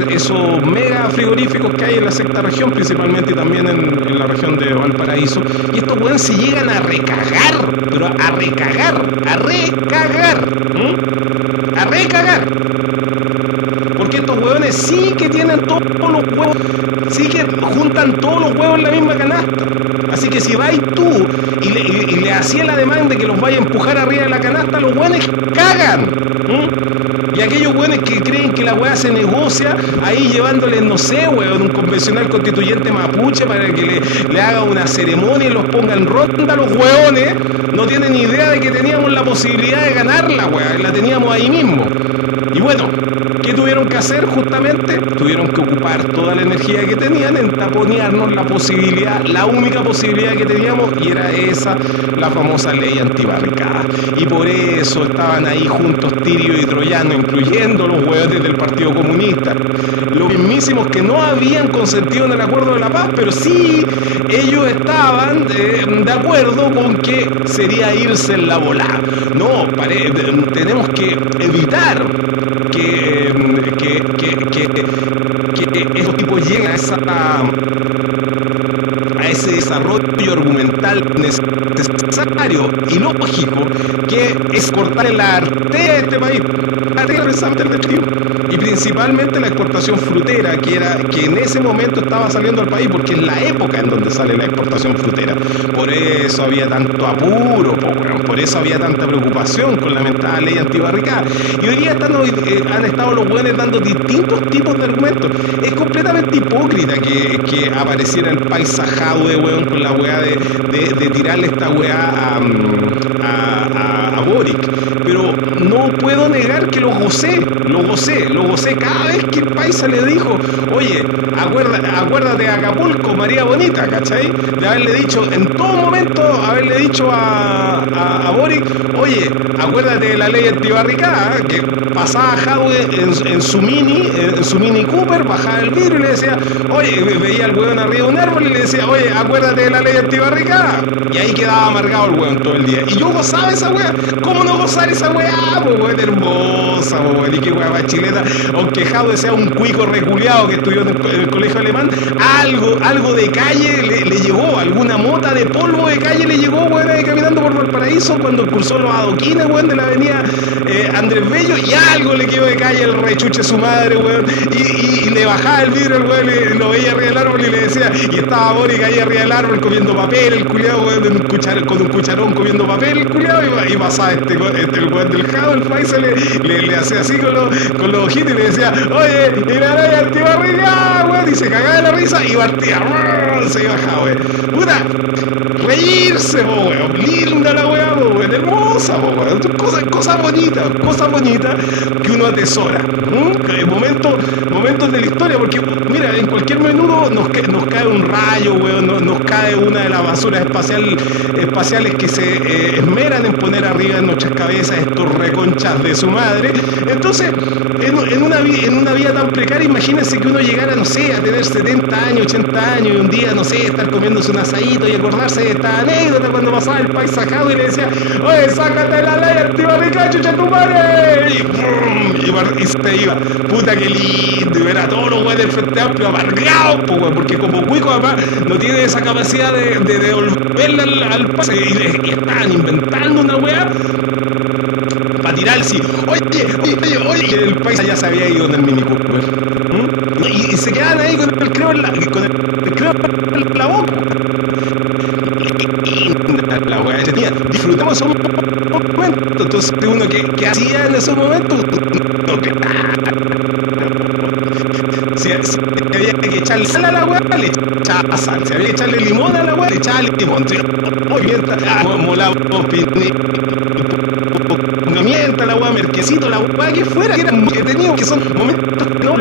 esos mega frigoríficos que hay en la sexta región, principalmente y también en la región de Valparaíso. Y estos guanes se llegan a recagar, pero a recagar, a recagar. Porque estos huevones sí que tienen todos los huevos, sí que juntan todos los huevos en la misma canasta. Así que si vais tú y le hacías la demanda de que los vaya a empujar arriba de la canasta, los hueones cagan. Y aquellos hueones que creen que la hueá se negocia ahí llevándoles, no sé, hueón, un convencional constituyente mapuche para que le haga una ceremonia y los ponga en ronda, los hueones no tienen idea de que teníamos la posibilidad de ganar la hueá, la teníamos ahí mismo. Y bueno, ¿qué tuvieron que hacer justamente? Tuvieron que ocupar toda la energía que tenían en taponearnos la posibilidad, la única posibilidad que teníamos, y era esa, la famosa ley antibarricada. Y por eso estaban ahí juntos Tirio y Troyano, incluyendo los hueones del Partido Comunista, los mismísimos que no habían consentido en el acuerdo de la paz, pero sí ellos estaban de acuerdo con que sería irse en la volada. No, tenemos que evitar que estos tipos lleguen a ese desarrollo argumental necesario y lógico que es cortar la arteria de este país, y principalmente la exportación frutera, que en ese momento estaba saliendo al país, porque es la época en donde sale la exportación frutera. Por eso había tanto apuro, por eso había tanta preocupación con la mentada ley antibarricada. Y hoy día han estado los buenos dando distintos tipos de argumentos. Es completamente hipócrita que apareciera el paisajado de weón con la weá de tirarle esta weá a Boric. Pero no puedo negar que lo gocé cada vez que el paisa le dijo, oye, acuérdate de Acapulco, María Bonita, ¿cachai? De haberle dicho, en todo momento, haberle dicho a Boric, oye, acuérdate de la ley antibarricada, que pasaba Jadwe en su Mini Cooper, bajaba el vidrio y le decía, oye, veía al hueón arriba de un árbol y le decía, oye, acuérdate de la ley antibarricada. Y ahí quedaba amargado el hueón todo el día. Y yo gozaba esa weá. ¿Cómo no gozar esa weá? Pues weón, hermosa, weón. Y qué weá más chilena. Aunque Jadwe sea un cuico reculeado que estudió en el colegio alemán, algo de calle le llegó, alguna mota de polvo de calle le llegó, weón, ahí caminando por Valparaíso cuando cruzó los adoquines, weón, de la avenida Andrés Bello, y algo le quedó de calle el rechuche su madre, weón, y le bajaba el vidrio el weón, y lo veía arriba del árbol y le decía, y estaba Boric ahí arriba del árbol comiendo papel, el culiado, weón, con un cucharón comiendo papel, el culiado, y pasaba el weón del Jado, el paisa le hacía así con los ojitos y le decía, oye, y la ley antibarricada, weón, y se cagaba de la risa y partía, se bajaba, weón. Puta, reírse, weón, linda la weá, weón, hermosa, weón, cosa bonita que uno atesora, momentos de la historia, porque mira, en cualquier minuto nos cae un rayo, weón, nos cae una de las basuras espaciales que se esmeran en poner arriba en nuestras cabezas estos reconchas de su madre. Entonces, en una vida tan precaria, imagínense que uno llegara, no sé, a tener 70 años, 80 años, y un día, no sé, estar comiéndose un asadito y acordarse de esta anécdota cuando pasaba el paisajado y le decía, oye, sácate la ley antibarricada, chucha tu madre, y se iba. Puta, que lindo, y ver a todos los güeyes del Frente Amplio amargados, porque como cuico además no tiene esa capacidad de devolverle al pase, y estaban inventando una weá para tirar, sí, oye, y el paisa ya se había ido en el Mini Cooper, y se quedaban ahí con el creo en la boca. La weá tenía, disfrutamos esos momentos. Entonces uno que hacía en esos momentos, había que echarle sal a la weá, le echaba sal. Si había que echarle limón a la weá, le echaba limón. Molado, pimienta, la weá, merquecito, la weá que fuera, que era muy detenido, que son momentos que no.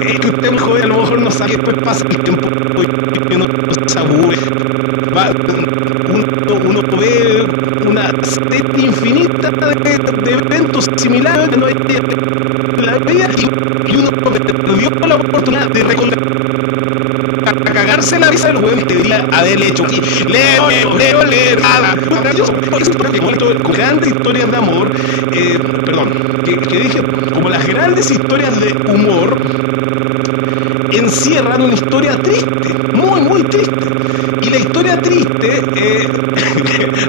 Es que usted, joven, a lo mejor no sabe, después pasa el tiempo y uno se aburre. Uno ve una serie infinita de eventos similares en la vida y uno perdió la oportunidad de a cagarse la risa del weón que debería haberle hecho así. Leo, nada. Maravilloso. Es porque cuento grandes historias de amor, que dije, como las grandes historias de humor encierran una historia triste, muy, muy triste. Y la historia triste,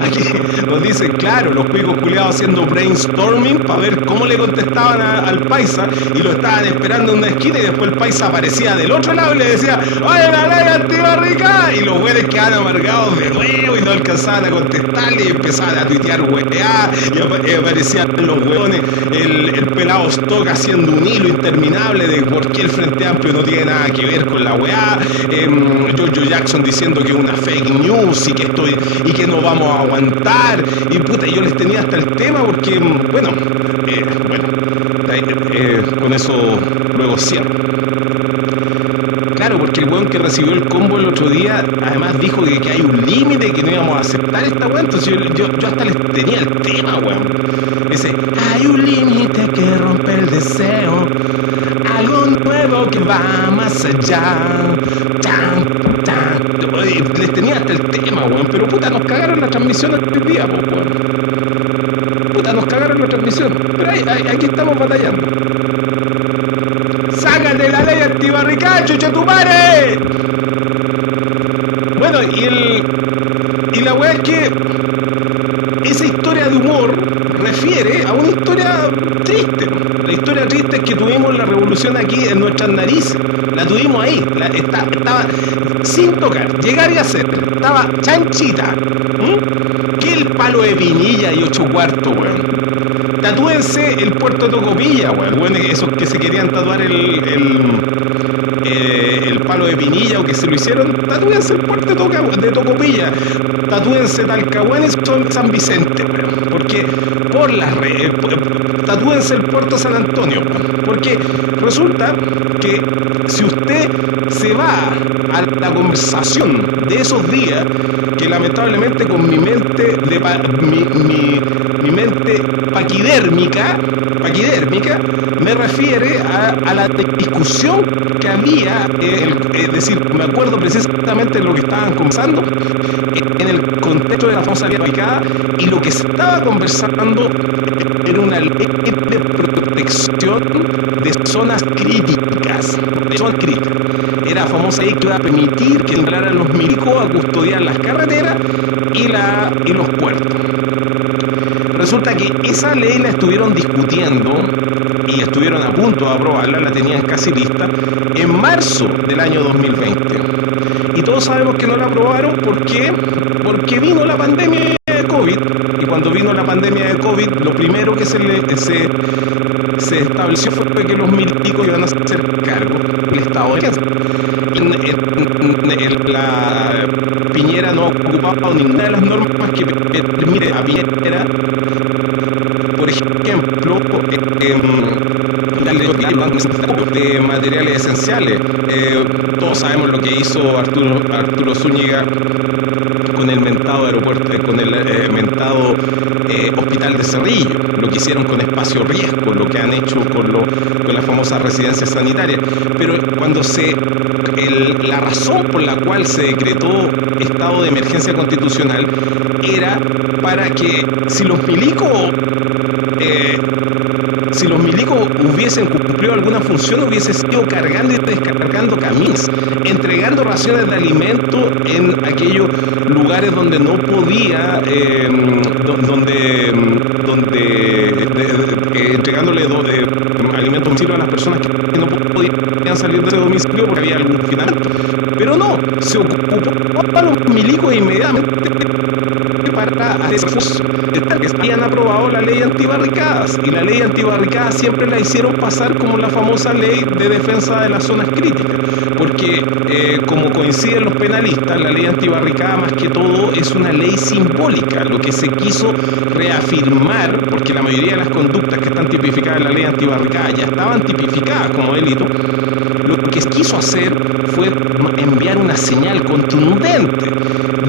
aquí nos dicen, claro, los cuicos culiados haciendo brainstorming para ver cómo le contestaban al paisa y lo estaban esperando en una esquina y después el paisa aparecía del otro lado y le decía, ¡oye, la ley antibarrica! Y los güeyes quedaban amargados de nuevo y no alcanzaban a contestarle y empezaban a tuitear weá y aparecían los hueones, el pelado Stock haciendo un hilo interminable de por qué el Frente Amplio no tiene nada que ver con la weá, Giorgio Jackson diciendo que una fake news y que no vamos a aguantar, y puta, yo les tenía hasta el tema porque, con eso luego cierro. Claro, porque el weón que recibió el combo el otro día, además dijo que hay un límite, que no íbamos a aceptar esta weón, entonces yo hasta les tenía el tema, weón. Dice, hay un límite que rompe el deseo, algo nuevo que va más allá. Les tenía hasta el tema, weón, pero puta, nos cagaron la transmisión aquel día, weón. Puta, nos cagaron la transmisión, pero aquí estamos batallando. ¡Sácate la ley antibarricada, chucha tu madre! Bueno, y la weá es que esa historia de humor refiere a una historia triste. La historia triste es que tuvimos la revolución aquí en nuestras narices. La tuvimos ahí. Estaba sin tocar, llegar y hacer. Estaba chanchita. ¿Qué el palo de Pinilla y 8 cuartos, weón? Tatúense el puerto de Tocopilla, weón. Bueno, esos que se querían tatuar el palo de Pinilla o que se lo hicieron, tatúense el puerto de Tocopilla. Tatúense Talcahuén y San Vicente, weón. Porque por las redes, tatúense el puerto San Antonio, weón. Porque resulta que si usted se va a la conversación de esos días, que lamentablemente con mi mente mi mente paquidérmica me refiere a la discusión que había, es decir, me acuerdo precisamente de lo que estaban conversando en el contexto de la famosa ley aplicada, y lo que se estaba conversando era una ley de protección de zonas críticas, Era famosa ley que iba a permitir que entraran los milicos a custodiar las carreteras y los puertos. Resulta que esa ley la estuvieron discutiendo y estuvieron a punto de aprobarla, la tenían casi lista, en marzo del año 2020. Y todos sabemos que no la aprobaron, ¿por qué? Porque vino la pandemia de COVID, y cuando vino la pandemia de COVID, lo primero que se estableció fue que los milicos iban a hacer cargo del estado de defensa. La Piñera no ha ocupado ninguna de las normas que permite a Piñera, por ejemplo, de materiales esenciales. Todos sabemos lo que hizo Arturo Zúñiga con el mentado aeropuerto, con el mentado hospital de Cerrillo, lo que hicieron con Espacio Riesgo, lo que han hecho con las famosas residencias sanitarias. Pero cuando la razón por la cual se decretó estado de emergencia constitucional era para que si los milicos hubiesen cumplido alguna función, hubiese sido cargando y descargando camiones, entregando raciones de alimento en aquellos lugares donde no podía, entregándole alimentos a las personas que no podían salir de ese domicilio principio porque había algún fundamento. Pero no, se ocupó a los milicos inmediatamente para hacer que habían aprobado la ley antibarricadas, y la ley antibarricadas siempre la hicieron pasar como la famosa ley de defensa de las zonas críticas, porque como coinciden los penalistas, la ley antibarricada más que todo es una ley simbólica. Lo que se quiso reafirmar, porque la mayoría de las conductas que están tipificadas en la ley antibarricada ya estaban tipificadas como delito, lo que se quiso hacer fue enviar una señal contundente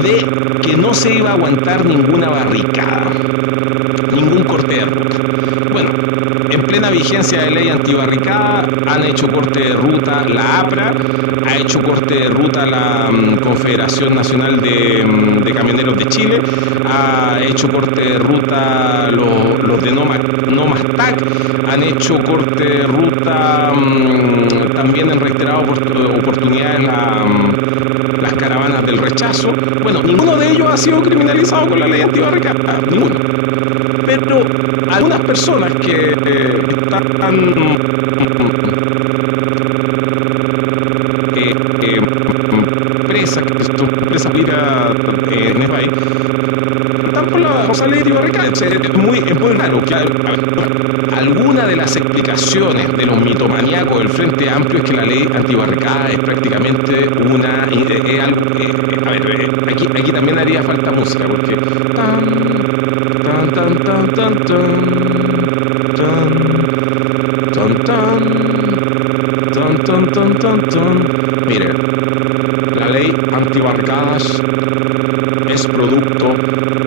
de que no se iba a aguantar ninguna barricada, ningún corte de ruta. Bueno, en plena vigencia de ley antibarricada han hecho corte de ruta la APRA, ha hecho corte de ruta la Confederación Nacional de Camioneros de Chile, ha hecho corte de ruta los de NOMASTAC, han hecho corte de ruta también en reiteradas oportunidades las caravanas del rechazo. Bueno, ninguno de ellos ha sido criminalizado con la ley antibarricada, ninguno. Pero algunas personas que están presas, que son presas en el país, están por la ley antibarricada. Es muy raro que alguna de las explicaciones de los mitomaníacos del Frente Amplio es que la ley antibarricada es prácticamente aquí también haría falta música, porque mire, la ley antibarricadas es producto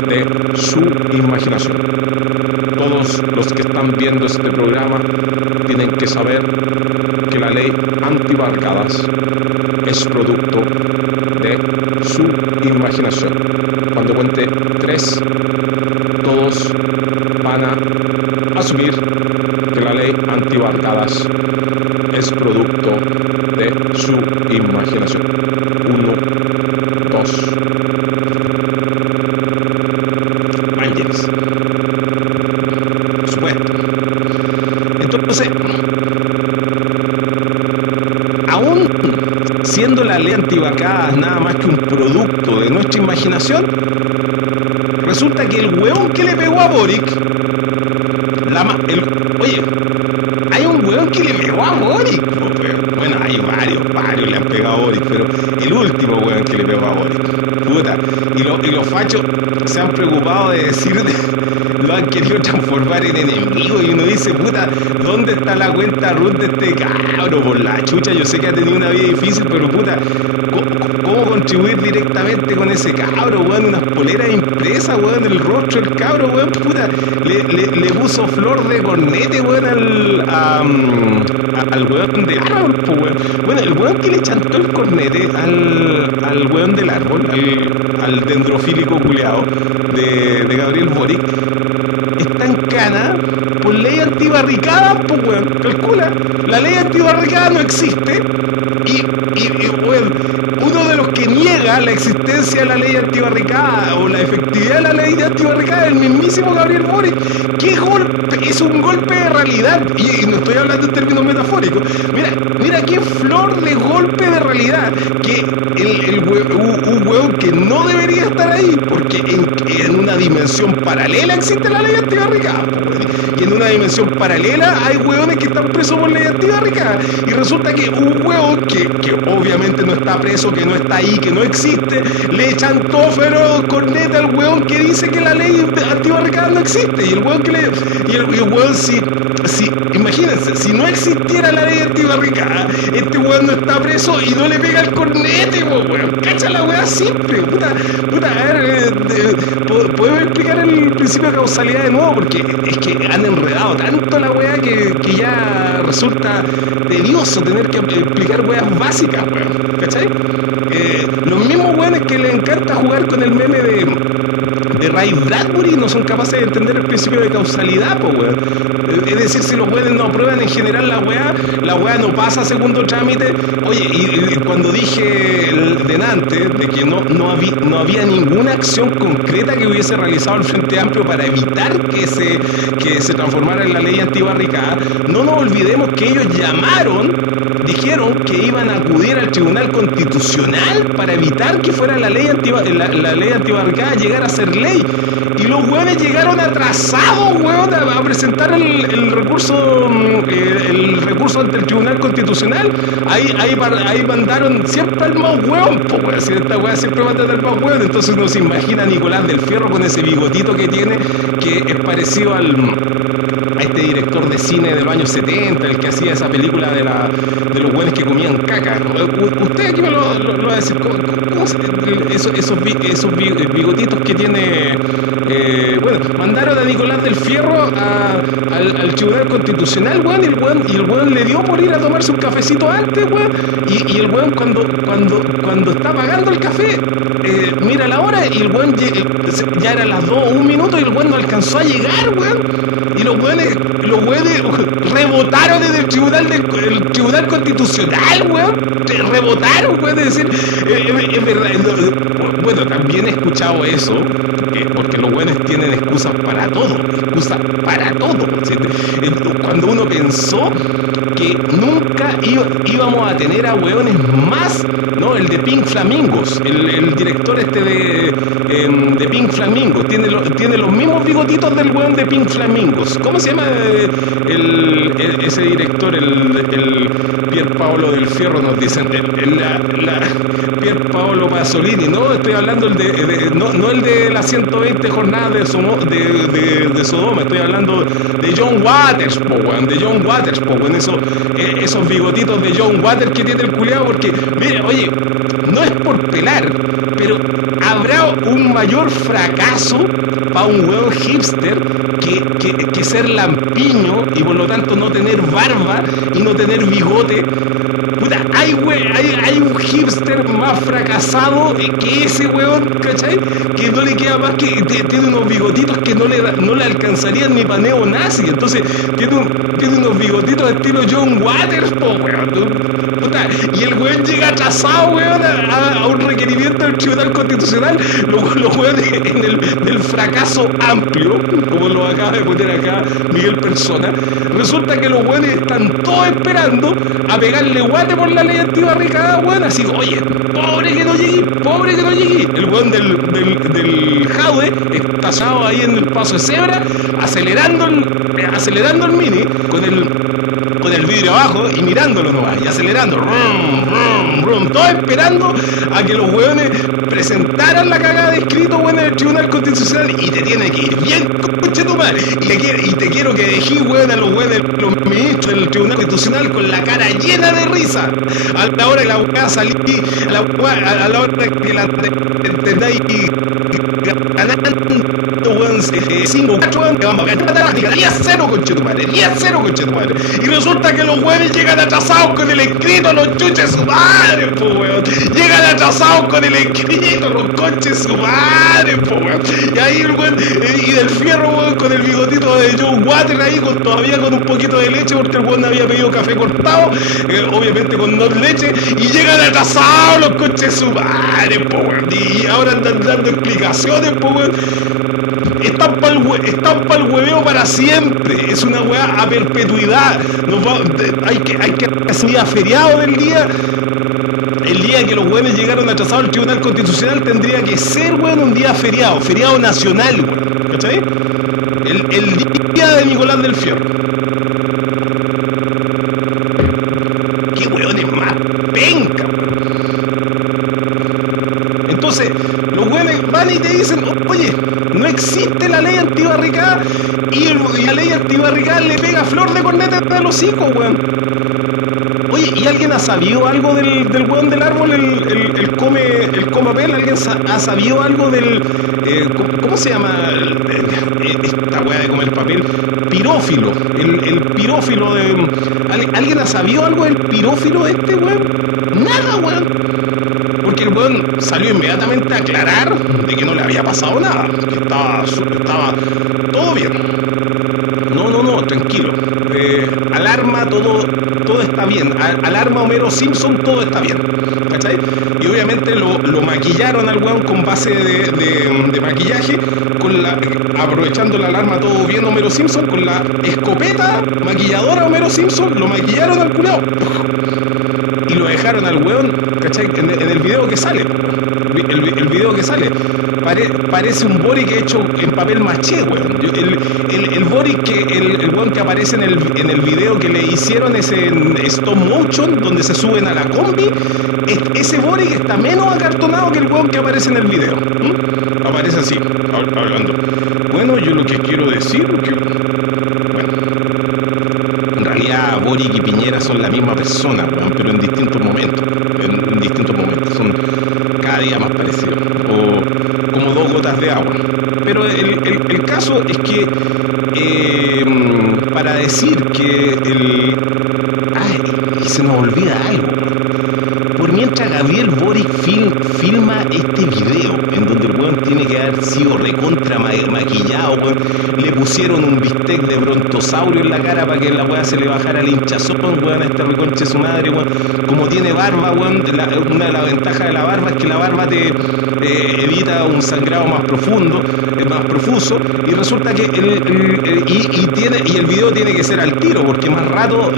de su imaginación. Todos los que están viendo este programa tienen que saber que la ley antibarricadas es producto de su imaginación. Cuando cuente 3, todos van a asumir que la ley antibarricadas es producto de su imaginación. 1, 2. Ángeles. Por supuesto. Entonces, aún siendo la ley antibarricadas nada más que un producto de nuestra imaginación, resulta que el hueón que le pegó a Boric, oye, hay un hueón que le pegó a Boric, bueno, hay varios le han pegado a Boric, pero el último hueón que le pegó a Boric, puta, y los fachos se han preocupado de decir, lo han querido transformar en enemigo, y uno dice, puta, ¿dónde está la cuenta Ruth de este cabro? Por la chucha, yo sé que ha tenido una vida difícil, pero puta, ¿cómo contribuir directamente con ese cabro, weón? Unas poleras impresas, weón, el rostro del cabro, weón, puta, le puso flor de cornete, weón, al weón del árbol, pues, weón. Bueno, el weón que le chantó el cornete al weón del árbol, al dendrofílico culeado de Gabriel Boric, está en cana por ley antibarricada, pues, weón. Calcula, la ley antibarricada no existe y weón, uno de los que niega la existencia de la ley antibarricada o la efectividad de la ley antibarricada es el mismísimo Gabriel Boric. ¿Qué golpe? Es un golpe de realidad, y no estoy hablando en términos metafóricos. Mira qué flor de golpe de realidad, que un hueón que no debería estar ahí, porque en una dimensión paralela existe la ley antibarricada, y en una dimensión paralela hay hueones que están presos por ley antibarricada, y resulta que un hueón que obviamente no está preso, que no está ahí, que no existe, le echan todo feroz corneta al hueón que dice que la ley antibarricada no existe, y el hueón si imagínense, si no existiera la ley antibarricada, este weón no está preso y no le pega el cornete, weón. Cacha la weá simple, puta, a ver, ¿podemos explicar el principio de causalidad de nuevo? Porque es que han enredado tanto la weá que ya resulta tedioso tener que explicar weas básicas, weón. ¿Cachai? Los mismos weones que le encanta jugar con el meme de Ray Bradbury no son capaces de entender el principio de causalidad, po, weón. Es decir, si los weones no aprueban en general la weá no pasa a segundo trámite. Oye, y cuando dije delante de que no había ninguna acción concreta que hubiese realizado el Frente Amplio para evitar que se transformara en la ley antibarricada, no nos olvidemos que ellos dijeron que iban a acudir al Tribunal Constitucional para evitar que fuera la ley antibarricada llegara a ser ley. Y los hueones llegaron atrasados, weón, a presentar el recurso ante el Tribunal Constitucional. Ahí mandaron siempre al más hueón, po, weón. Si esta weá siempre manda al más hueón. Entonces uno se imagina a Nicolás del Fierro con ese bigotito que tiene, que es parecido a este director de cine de los años 70, el que hacía esa película de los hueones que comían caca. Usted aquí me lo va a decir, ¿cómo esos bigotitos que tiene? Bueno, mandaron a Nicolás del Fierro al Tribunal Constitucional, weón, y el weón le dio por ir a tomarse un cafecito antes, weón, y el weón cuando está pagando el café, mira la hora y el weón ya eran las 2 o 1 minuto y el weón no alcanzó a llegar, weón, y los weones rebotaron en el Tribunal Constitucional, weón, rebotaron, weón, es decir, es verdad, bueno, también he escuchado eso, porque los buenos tienen excusas para todo. ¿Sí? Cuando uno pensó que nunca íbamos a tener a hueones más, ¿no? El de Pink Flamingos, el director de Pink Flamingos, tiene los mismos bigotitos del hueón de Pink Flamingos. ¿Cómo se llama ese director? El Pier Paolo del Fierro, nos dicen. Pier Paolo Pasolini, no, estoy hablando no el de las 120 jornadas de Sodoma, estoy hablando de John Waters, po, weón, esos bigotitos de John Waters que tiene el culiado, porque, mire, oye, no es por pelar, pero habrá un mayor fracaso para un weón hipster que ser lampiño y por lo tanto no tener barba y no tener bigote. Puta, hay un hipster más fracasado que ese weón, ¿cachai? Que no le queda más que tiene unos bigotitos que no le alcanzarían ni para neonazi. Entonces tiene unos bigotitos estilo John Waters, po, weón. Puta, y el weón llega atrasado, weón, a un requerimiento del Tribunal Constitucional. Los weones en el fracaso amplio, como lo acaba de poner acá Miguel Persona, resulta que los weones están todos esperando a pegarle guate por la ley antibarricada, weón, así, oye, pobre que no llegue. El weón del Jaude estallado ahí en el paso de cebra, acelerando el mini con el vidrio abajo y mirándolo nomás, y acelerando, todo esperando a que los hueones presentaran la cagada de escrito, weón, en el Tribunal Constitucional, y te tiene que ir bien, coche tu madre, y te quiero que dejes, weón, a los hueones, los ministros del Tribunal Constitucional con la cara llena de risa, a la hora que la weá salí, a la hora que la entendáis ganando, weón, 5-4, weón, que vamos a ganar 10-0, conche tu madre, y resulta que los hueones llegan atrasados con el escrito, los chuches su madre, po, weón, llegan atrasados con el escrito, los coches su madre, po, weón, y ahí el weón, y del Fierro, weón, con el bigotito de John Water ahí, todavía con un poquito de leche, porque el weón había pedido café cortado, obviamente con no leche, y llegan atrasados los coches su madre, po, weón, y ahora andan dando explicaciones, po, weón. Están pa'l hueveo para siempre. Es una weá a perpetuidad. Hay que hacer un día feriado del día. El día que los hueones llegaron atrasados al Tribunal Constitucional tendría que ser, weón, un día feriado nacional, weón. ¿Cachai? El día de Nicolás del Fierro. Qué weones más penca, weón. Entonces, los hueones van y te dicen, oye, no existe la ley antibarricada, y la ley antibarricada le pega flor de corneta a los hijos, weón. Oye, ¿y alguien ha sabido algo del weón del árbol, el comapel? ¿Alguien ha sabido algo del, ¿cómo se llama esta weá de comer papel? Pirófilo, el pirófilo de... ¿Alguien ha sabido algo del pirófilo este, weón? Nada, weón. Porque el weón salió inmediatamente aclarar de que no le había pasado nada, que estaba todo bien. No, tranquilo. Alarma, todo está bien. Alarma Homero Simpson, todo está bien. ¿Cachai? Y obviamente lo maquillaron al weón con base de maquillaje, aprovechando la alarma todo bien Homero Simpson, con la escopeta maquilladora Homero Simpson, lo maquillaron al curado. Y lo dejaron al weón, ¿cachai? En el video que sale. El video que sale. Parece un Boric hecho en papel maché, weón. El Boric el weón que aparece en el video que le hicieron ese en stop motion, donde se suben a la combi, ese Boric está menos acartonado que el weón que aparece en el video. Aparece así, hablando. Bueno, yo lo que quiero decir, bueno, en realidad Boric y Piñera son la misma persona, weón, pero en distintos momentos. Son cada día más parecidos. O como dos gotas de agua. Pero el caso es que para decir que y se nos olvida algo. Por mientras Gabriel Boric filma este video, en donde el weón tiene que haber sido recontra maquillado, weón, le pusieron un bistec de brontosaurio en la cara para que la weá se le bajara el hinchazón, weón, a este reconche su madre, weón. Como tiene barba, weón, una de las ventajas de la barba es que la barba te evita un sangrado más profundo, más profuso, y resulta que el video tiene que ser al tiro, porque más rato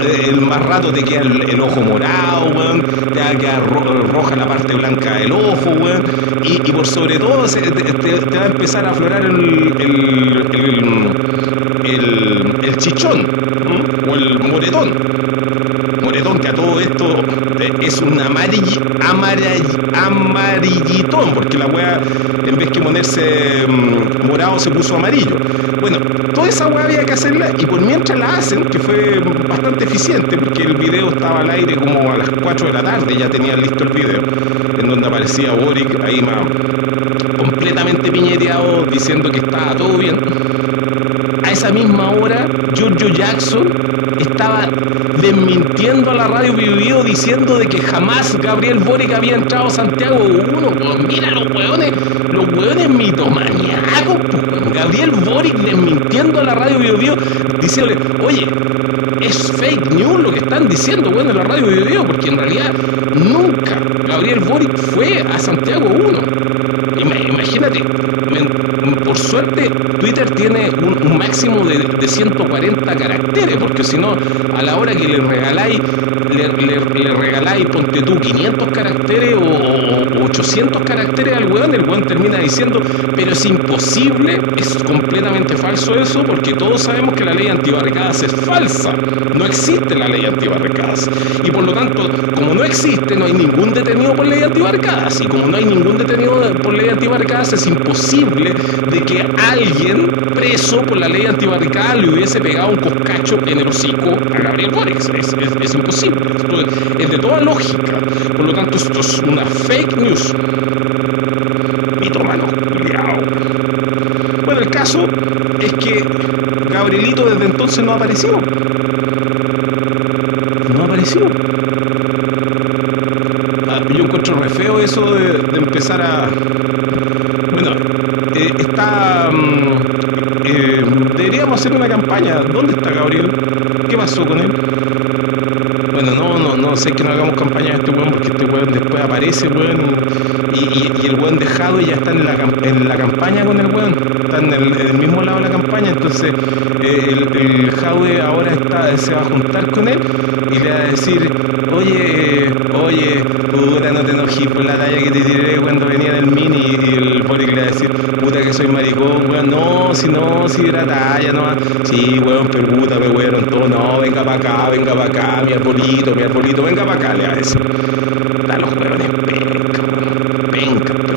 te queda el ojo morado, weón, te va a quedar roja la parte blanca del ojo, weón, y por sobre todo te va a empezar a aflorar el chichón, o el moretón, que a todo esto es un amarillitón, porque la weá, en vez que ponerse morado, se puso amarillo. Bueno, toda esa weá había que hacerla, y por mientras la hacen, que fue bastante eficiente, porque el video estaba al aire como a las 4 de la tarde, ya tenían listo el video, en donde aparecía Boric ahí más completamente piñeteado, diciendo que estaba todo bien. A esa misma hora, Giorgio Jackson estaba desmintiendo a la radio Bio diciendo de que jamás Gabriel Boric había entrado a Santiago 1. Pues mira los hueones mitomaníacos, pues. Gabriel Boric desmintiendo a la radio Bio diciéndole, oye, es fake news lo que están diciendo, bueno, en la radio Bio, porque en realidad nunca Gabriel Boric fue a Santiago 1. Imagínate, por suerte Twitter tiene un máximo de 140 caracteres, porque si no, a la hora que le regaláis, ponte tú, 500 caracteres o 800 caracteres al weón, el weón termina diciendo, pero es imposible, es completamente falso eso, porque todos sabemos que la ley antibarricadas es falsa, no existe la ley antibarricadas, y por lo tanto, como no existe, no hay ningún detenido por ley antibarricadas, y como no hay ningún detenido por ley antibarricadas, es imposible de que alguien preso por la ley antibarricada le hubiese pegado un coscacho en el hocico a Gabriel Boric. Es imposible, esto es de toda lógica, por lo tanto esto es una fake news. Mitómano, culiao. Bueno, el caso es que Gabrielito desde entonces no apareció. Yo encuentro re feo eso de empezar a... Bueno, deberíamos hacer una campaña. ¿Dónde está Gabriel? ¿Qué pasó con él? Bueno, no sé que no hagamos campaña de este weón, porque este weón después aparece, weón, y el weón dejado ya está en la campaña con el weón, está en el mismo lado de la campaña, entonces el Jadwe ahora se va a juntar con él y le va a decir, oye, puta, no te enojes por la talla que te tiré cuando venía en el mini, y el Boric le va a decir, puta que soy maricón, weón, si era talla, no, sí, weón, pero puta, me wearon todo, no, venga para acá, mi arbolito, venga para acá, le va a decir. Da los weones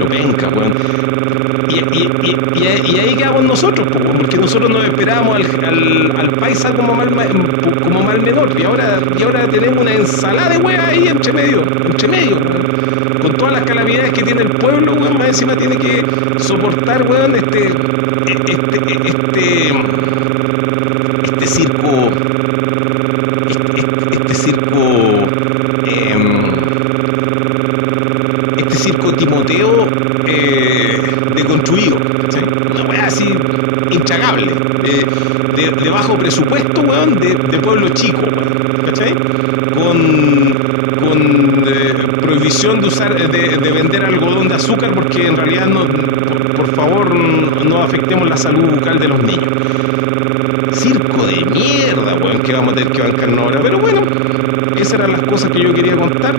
penca, weón. Y ahí quedamos nosotros, porque nosotros nos esperábamos al paisa como mal menor, y ahora tenemos una ensalada de weas ahí entre medio, weón. Con todas las calamidades que tiene el pueblo, weón, más encima tiene que soportar, weón, este circo, loteo deconstruido, ¿sí? Una weá así intragable, de bajo presupuesto, weón, de pueblo chico, weón, ¿cachai? Con prohibición de usar, de vender algodón de azúcar, porque en realidad no, por favor, no afectemos la salud bucal de los niños. Circo de mierda, weón, que vamos a tener que bancar ahora. Pero bueno, esas eran las cosas que yo quería contar.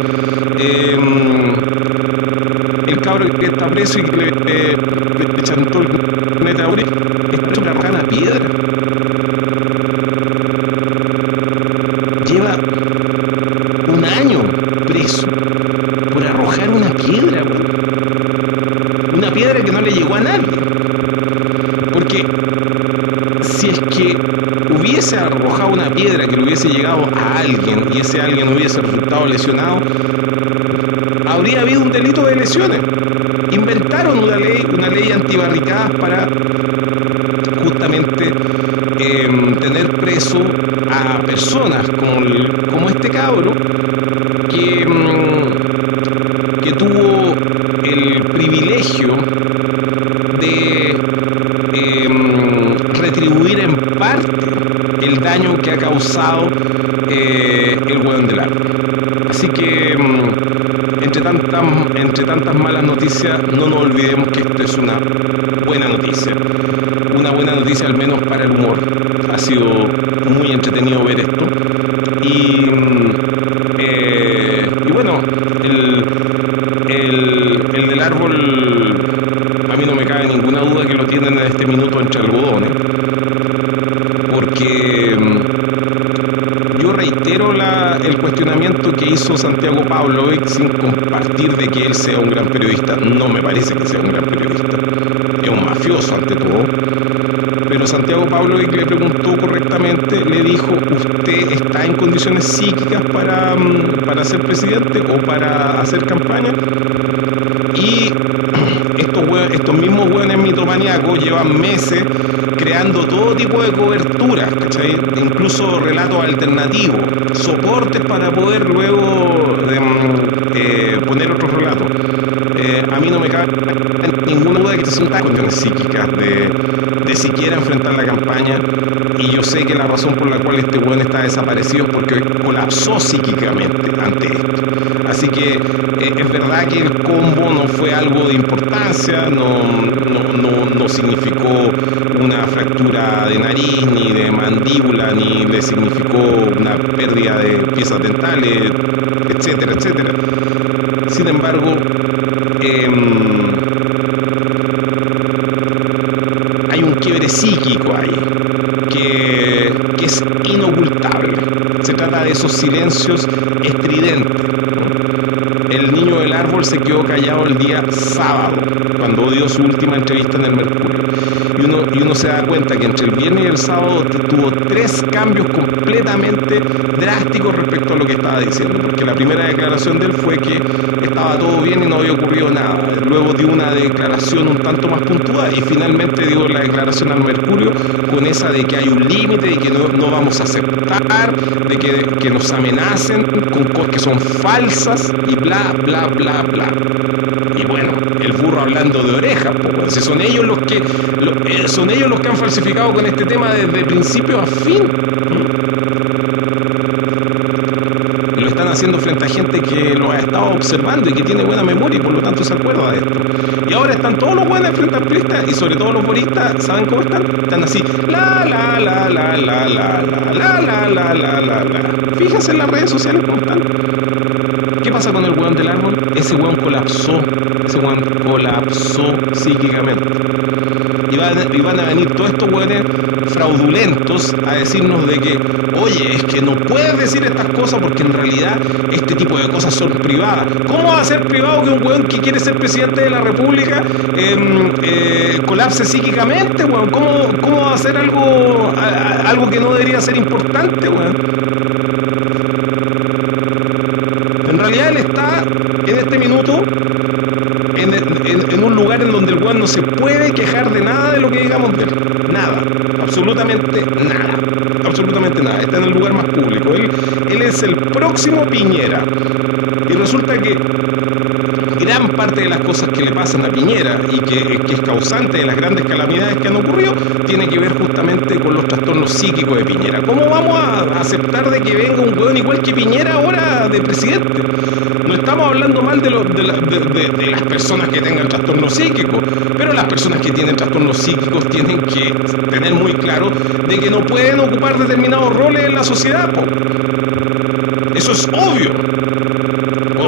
El cabro que está preso y que le chantó el metaure está preso por arrojar una piedra. Lleva un año preso por arrojar una piedra, weón. Una piedra que no le llegó a nadie. Porque si es que hubiese arrojado una piedra que le hubiese llegado a alguien y ese alguien hubiese resultado lesionado, habría habido un delito de lesiones. Inventaron una ley antibarricadas para justamente tener preso a personas como este cabro que tuvo el privilegio de retribuir en parte el daño que ha causado el hueón del árbol. Así que entre tantas malas noticias, no nos olvidemos que esto es una buena noticia al menos para el humor. Ha sido muy entretenido ver esto y bueno, el del árbol, a mí no me cabe ninguna duda que lo tienen en este minuto entre algodones, porque yo reitero el cuestionamiento que hizo Santiago Pavlovich sin compartir de que él sea un gran periodista. No me parece que sea un gran periodista, es un mafioso ante todo. Pero Santiago Pavlovich le preguntó correctamente, le dijo: ¿usted está en condiciones psíquicas para ser presidente o para hacer campaña? Y estos mismos hueones mitomaníacos llevan meses creando todo tipo de coberturas, ¿cachai? Incluso relatos alternativos, soportes para poder luego poner otros relatos. A mí no me cabe ninguna duda de que son cuestiones psíquicas de siquiera enfrentar la campaña, y yo sé que la razón por la cual este hueón está desaparecido es porque colapsó psíquicamente ante esto. Así que es verdad que el combo no fue algo de importancia, no significó una fractura de nariz, ni de mandíbula, ni le significó una pérdida de piezas dentales, etcétera, etcétera. Sin embargo, hay un quiebre psíquico ahí que es inocultable. Se trata de esos silencios estridentes. El niño del árbol se quedó callado el día sábado, cuando dio su última entrevista en el Mercurio. Y uno se da cuenta que entre el viernes y el sábado tuvo 3 cambios completamente drásticos respecto a lo que estaba diciendo. Porque la primera declaración de él fue que estaba todo bien y no había ocurrido nada. Luego dio una declaración un tanto más puntual y finalmente dio la declaración al Mercurio con esa de que hay un límite y que no vamos a aceptar, de que nos amenacen con cosas que son falsas y bla, bla, bla, bla. Y bueno, el burro hablando de orejas, pues, si son ellos los que han falsificado con este tema desde principio a fin. Lo están haciendo frente a gente que lo ha estado observando y que tiene buena memoria y por lo tanto se acuerda de esto. Y ahora están todos los buenos frente amplistas y sobre todo los boristas, ¿saben cómo están? Están así, la. Fíjense en las redes sociales cómo están. ¿Qué pasa con el hueón del árbol? Ese hueón colapsó psíquicamente. Y van a venir todos estos hueones fraudulentos a decirnos de que, oye, es que no puedes decir estas cosas porque en realidad este tipo de cosas son privadas. ¿Cómo va a ser privado que un hueón que quiere ser presidente de la República colapse psíquicamente, hueón? ¿Cómo va a ser algo que no debería ser importante, hueón? En realidad él está en este minuto en un lugar en donde el weón no se puede quejar de nada de lo que digamos de él. Nada. Absolutamente nada. Absolutamente nada. Está en el lugar más público. Él es el próximo Piñera. Y resulta que gran parte de las cosas que le pasan a Piñera y que es causante de las grandes calamidades que han ocurrido, tiene que ver justamente con los trastornos psíquicos de Piñera. ¿Cómo vamos a aceptar de que venga un hueón igual que Piñera ahora de presidente? No estamos hablando mal de las personas que tengan trastornos psíquicos, pero las personas que tienen trastornos psíquicos tienen que tener muy claro de que no pueden ocupar determinados roles en la sociedad, po. Eso es obvio.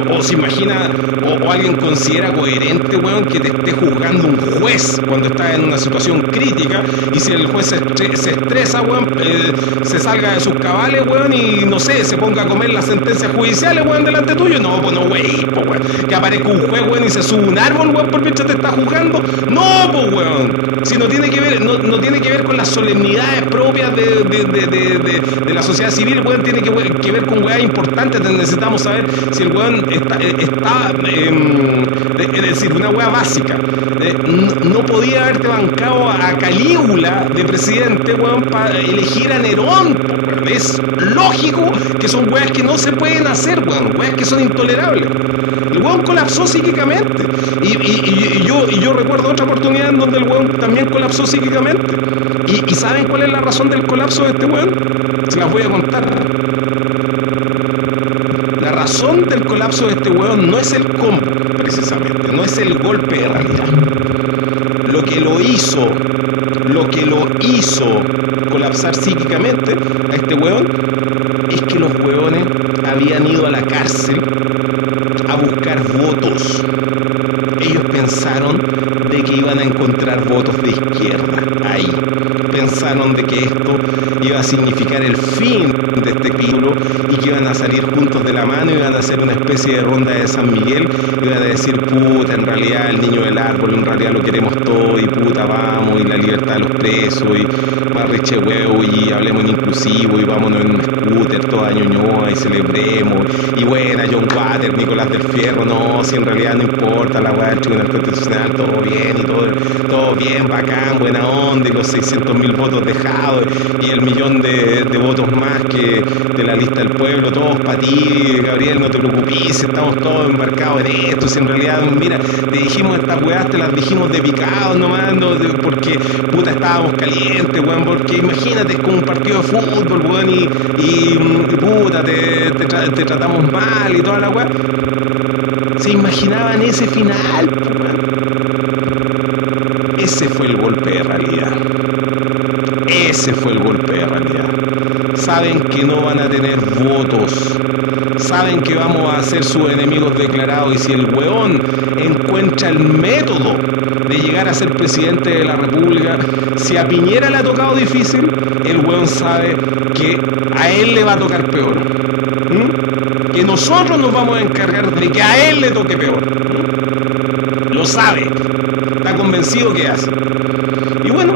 O se imagina, o alguien considera coherente, weón, que te esté juzgando un juez cuando está en una situación crítica, y si el juez se estresa, weón, se salga de sus cabales, weón, y no sé, se ponga a comer las sentencias judiciales, weón, delante tuyo. No, pues no, weón, que aparezca un juez, weón, y se sube un árbol, weón, por mientras te está juzgando. No, pues, weón. Si no tiene que ver, no tiene que ver con las solemnidades propias de la sociedad civil, weón, tiene que ver con weas importantes. Necesitamos saber si el weón está es decir, una wea básica. No podía haberte bancado a Calígula de presidente, weón, para elegir a Nerón, weón. Es lógico que son weas que no se pueden hacer, weón, weas que son intolerables. El weón colapsó psíquicamente. Y yo recuerdo otra oportunidad en donde el weón también colapsó psíquicamente. ¿Y saben cuál es la razón del colapso de este weón? Se las voy a contar. La razón del colapso de este weón no es el combo, precisamente, no es el golpe de realidad. Lo que lo hizo colapsar psíquicamente a este weón es que los weones habían ido a la cárcel a buscar votos. Ellos pensaron de que iban a encontrar votos de izquierda ahí. Pensaron de que esto iba a significar el fin de este título y que iban a salir juntos de la mano y iban a hacer una especie de ronda de San Miguel, y iban a decir, puta, en realidad el niño del árbol, en realidad lo queremos todo, y puta, vamos, y la libertad de los presos, y más riche huevo, y hablemos en inclusivo, y vámonos en un scooter, toda Ñuñoa, y celebremos, y buena, John Water, Nicolás del Fierro, no, si en realidad no importa la weá del Tribunal Constitucional, todo bien, y todo bien, bacán, buena onda, y los 600.000 votos dejados, y el millón de votos más que de la lista del pueblo, todos para ti, Gabriel, no te preocupes, estamos todos embarcados en esto, si en realidad, mira, te dijimos estas weas, te las dijimos de picado nomás, no, porque puta estábamos calientes, weón, porque imagínate, es como un partido de fútbol, weón, y puta, te tratamos mal y toda la wea. Se imaginaban ese final, weón. Ese fue el golpe de realidad. Ese fue el golpe de realidad. Saben que no van a tener votos. Saben que vamos a ser sus enemigos declarados. Y si el weón encuentra el método de llegar a ser presidente de la República, si a Piñera le ha tocado difícil, el weón sabe que a él le va a tocar peor. Que nosotros nos vamos a encargar de que a él le toque peor. Lo sabe. Está convencido que hace. Y bueno,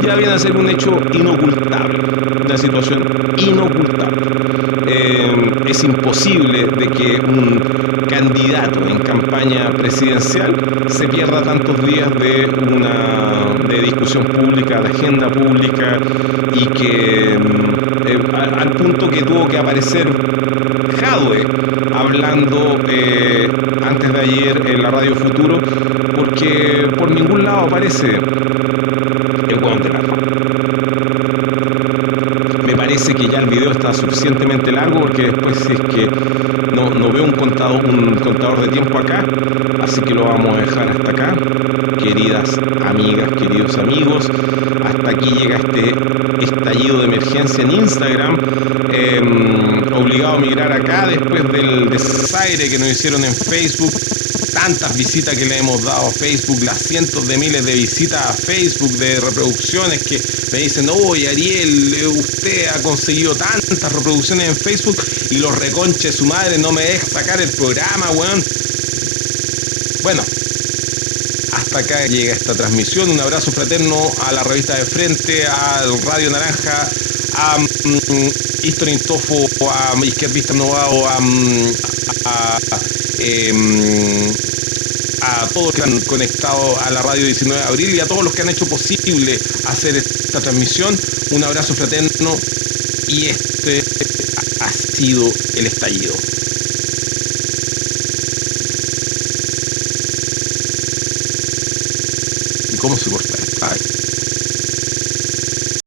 ya viene a ser un hecho inocultable, una situación inocultable. Es imposible de que un candidato en campaña presidencial se pierda tantos días de discusión pública, de agenda pública, y que al punto que tuvo que aparecer Jadwe hablando antes de ayer en la Radio Futuro, porque por ningún lado aparece el hueón de la rama. Me parece que ya el video está suficientemente largo, porque después, si es que no veo un contador de tiempo acá, así que lo vamos a dejar hasta acá. Queridas amigas, queridos amigos, hasta aquí llega este estallido de emergencia en Instagram. Obligado a migrar acá después del desaire que nos hicieron en Facebook, tantas visitas que le hemos dado a Facebook, las cientos de miles de visitas a Facebook, de reproducciones, que me dicen, oye Ariel, usted ha conseguido tantas reproducciones en Facebook, y los reconches su madre no me deja sacar el programa, weón. Bueno, hasta acá llega esta transmisión. Un abrazo fraterno a la revista De Frente, a Radio Naranja, a History Tofo, a Izquierdista Novado, a todos los que han conectado a la radio 19 de abril, y a todos los que han hecho posible hacer esta transmisión. Un abrazo fraterno, y este ha sido el estallido. ¿Cómo se corta? A ver.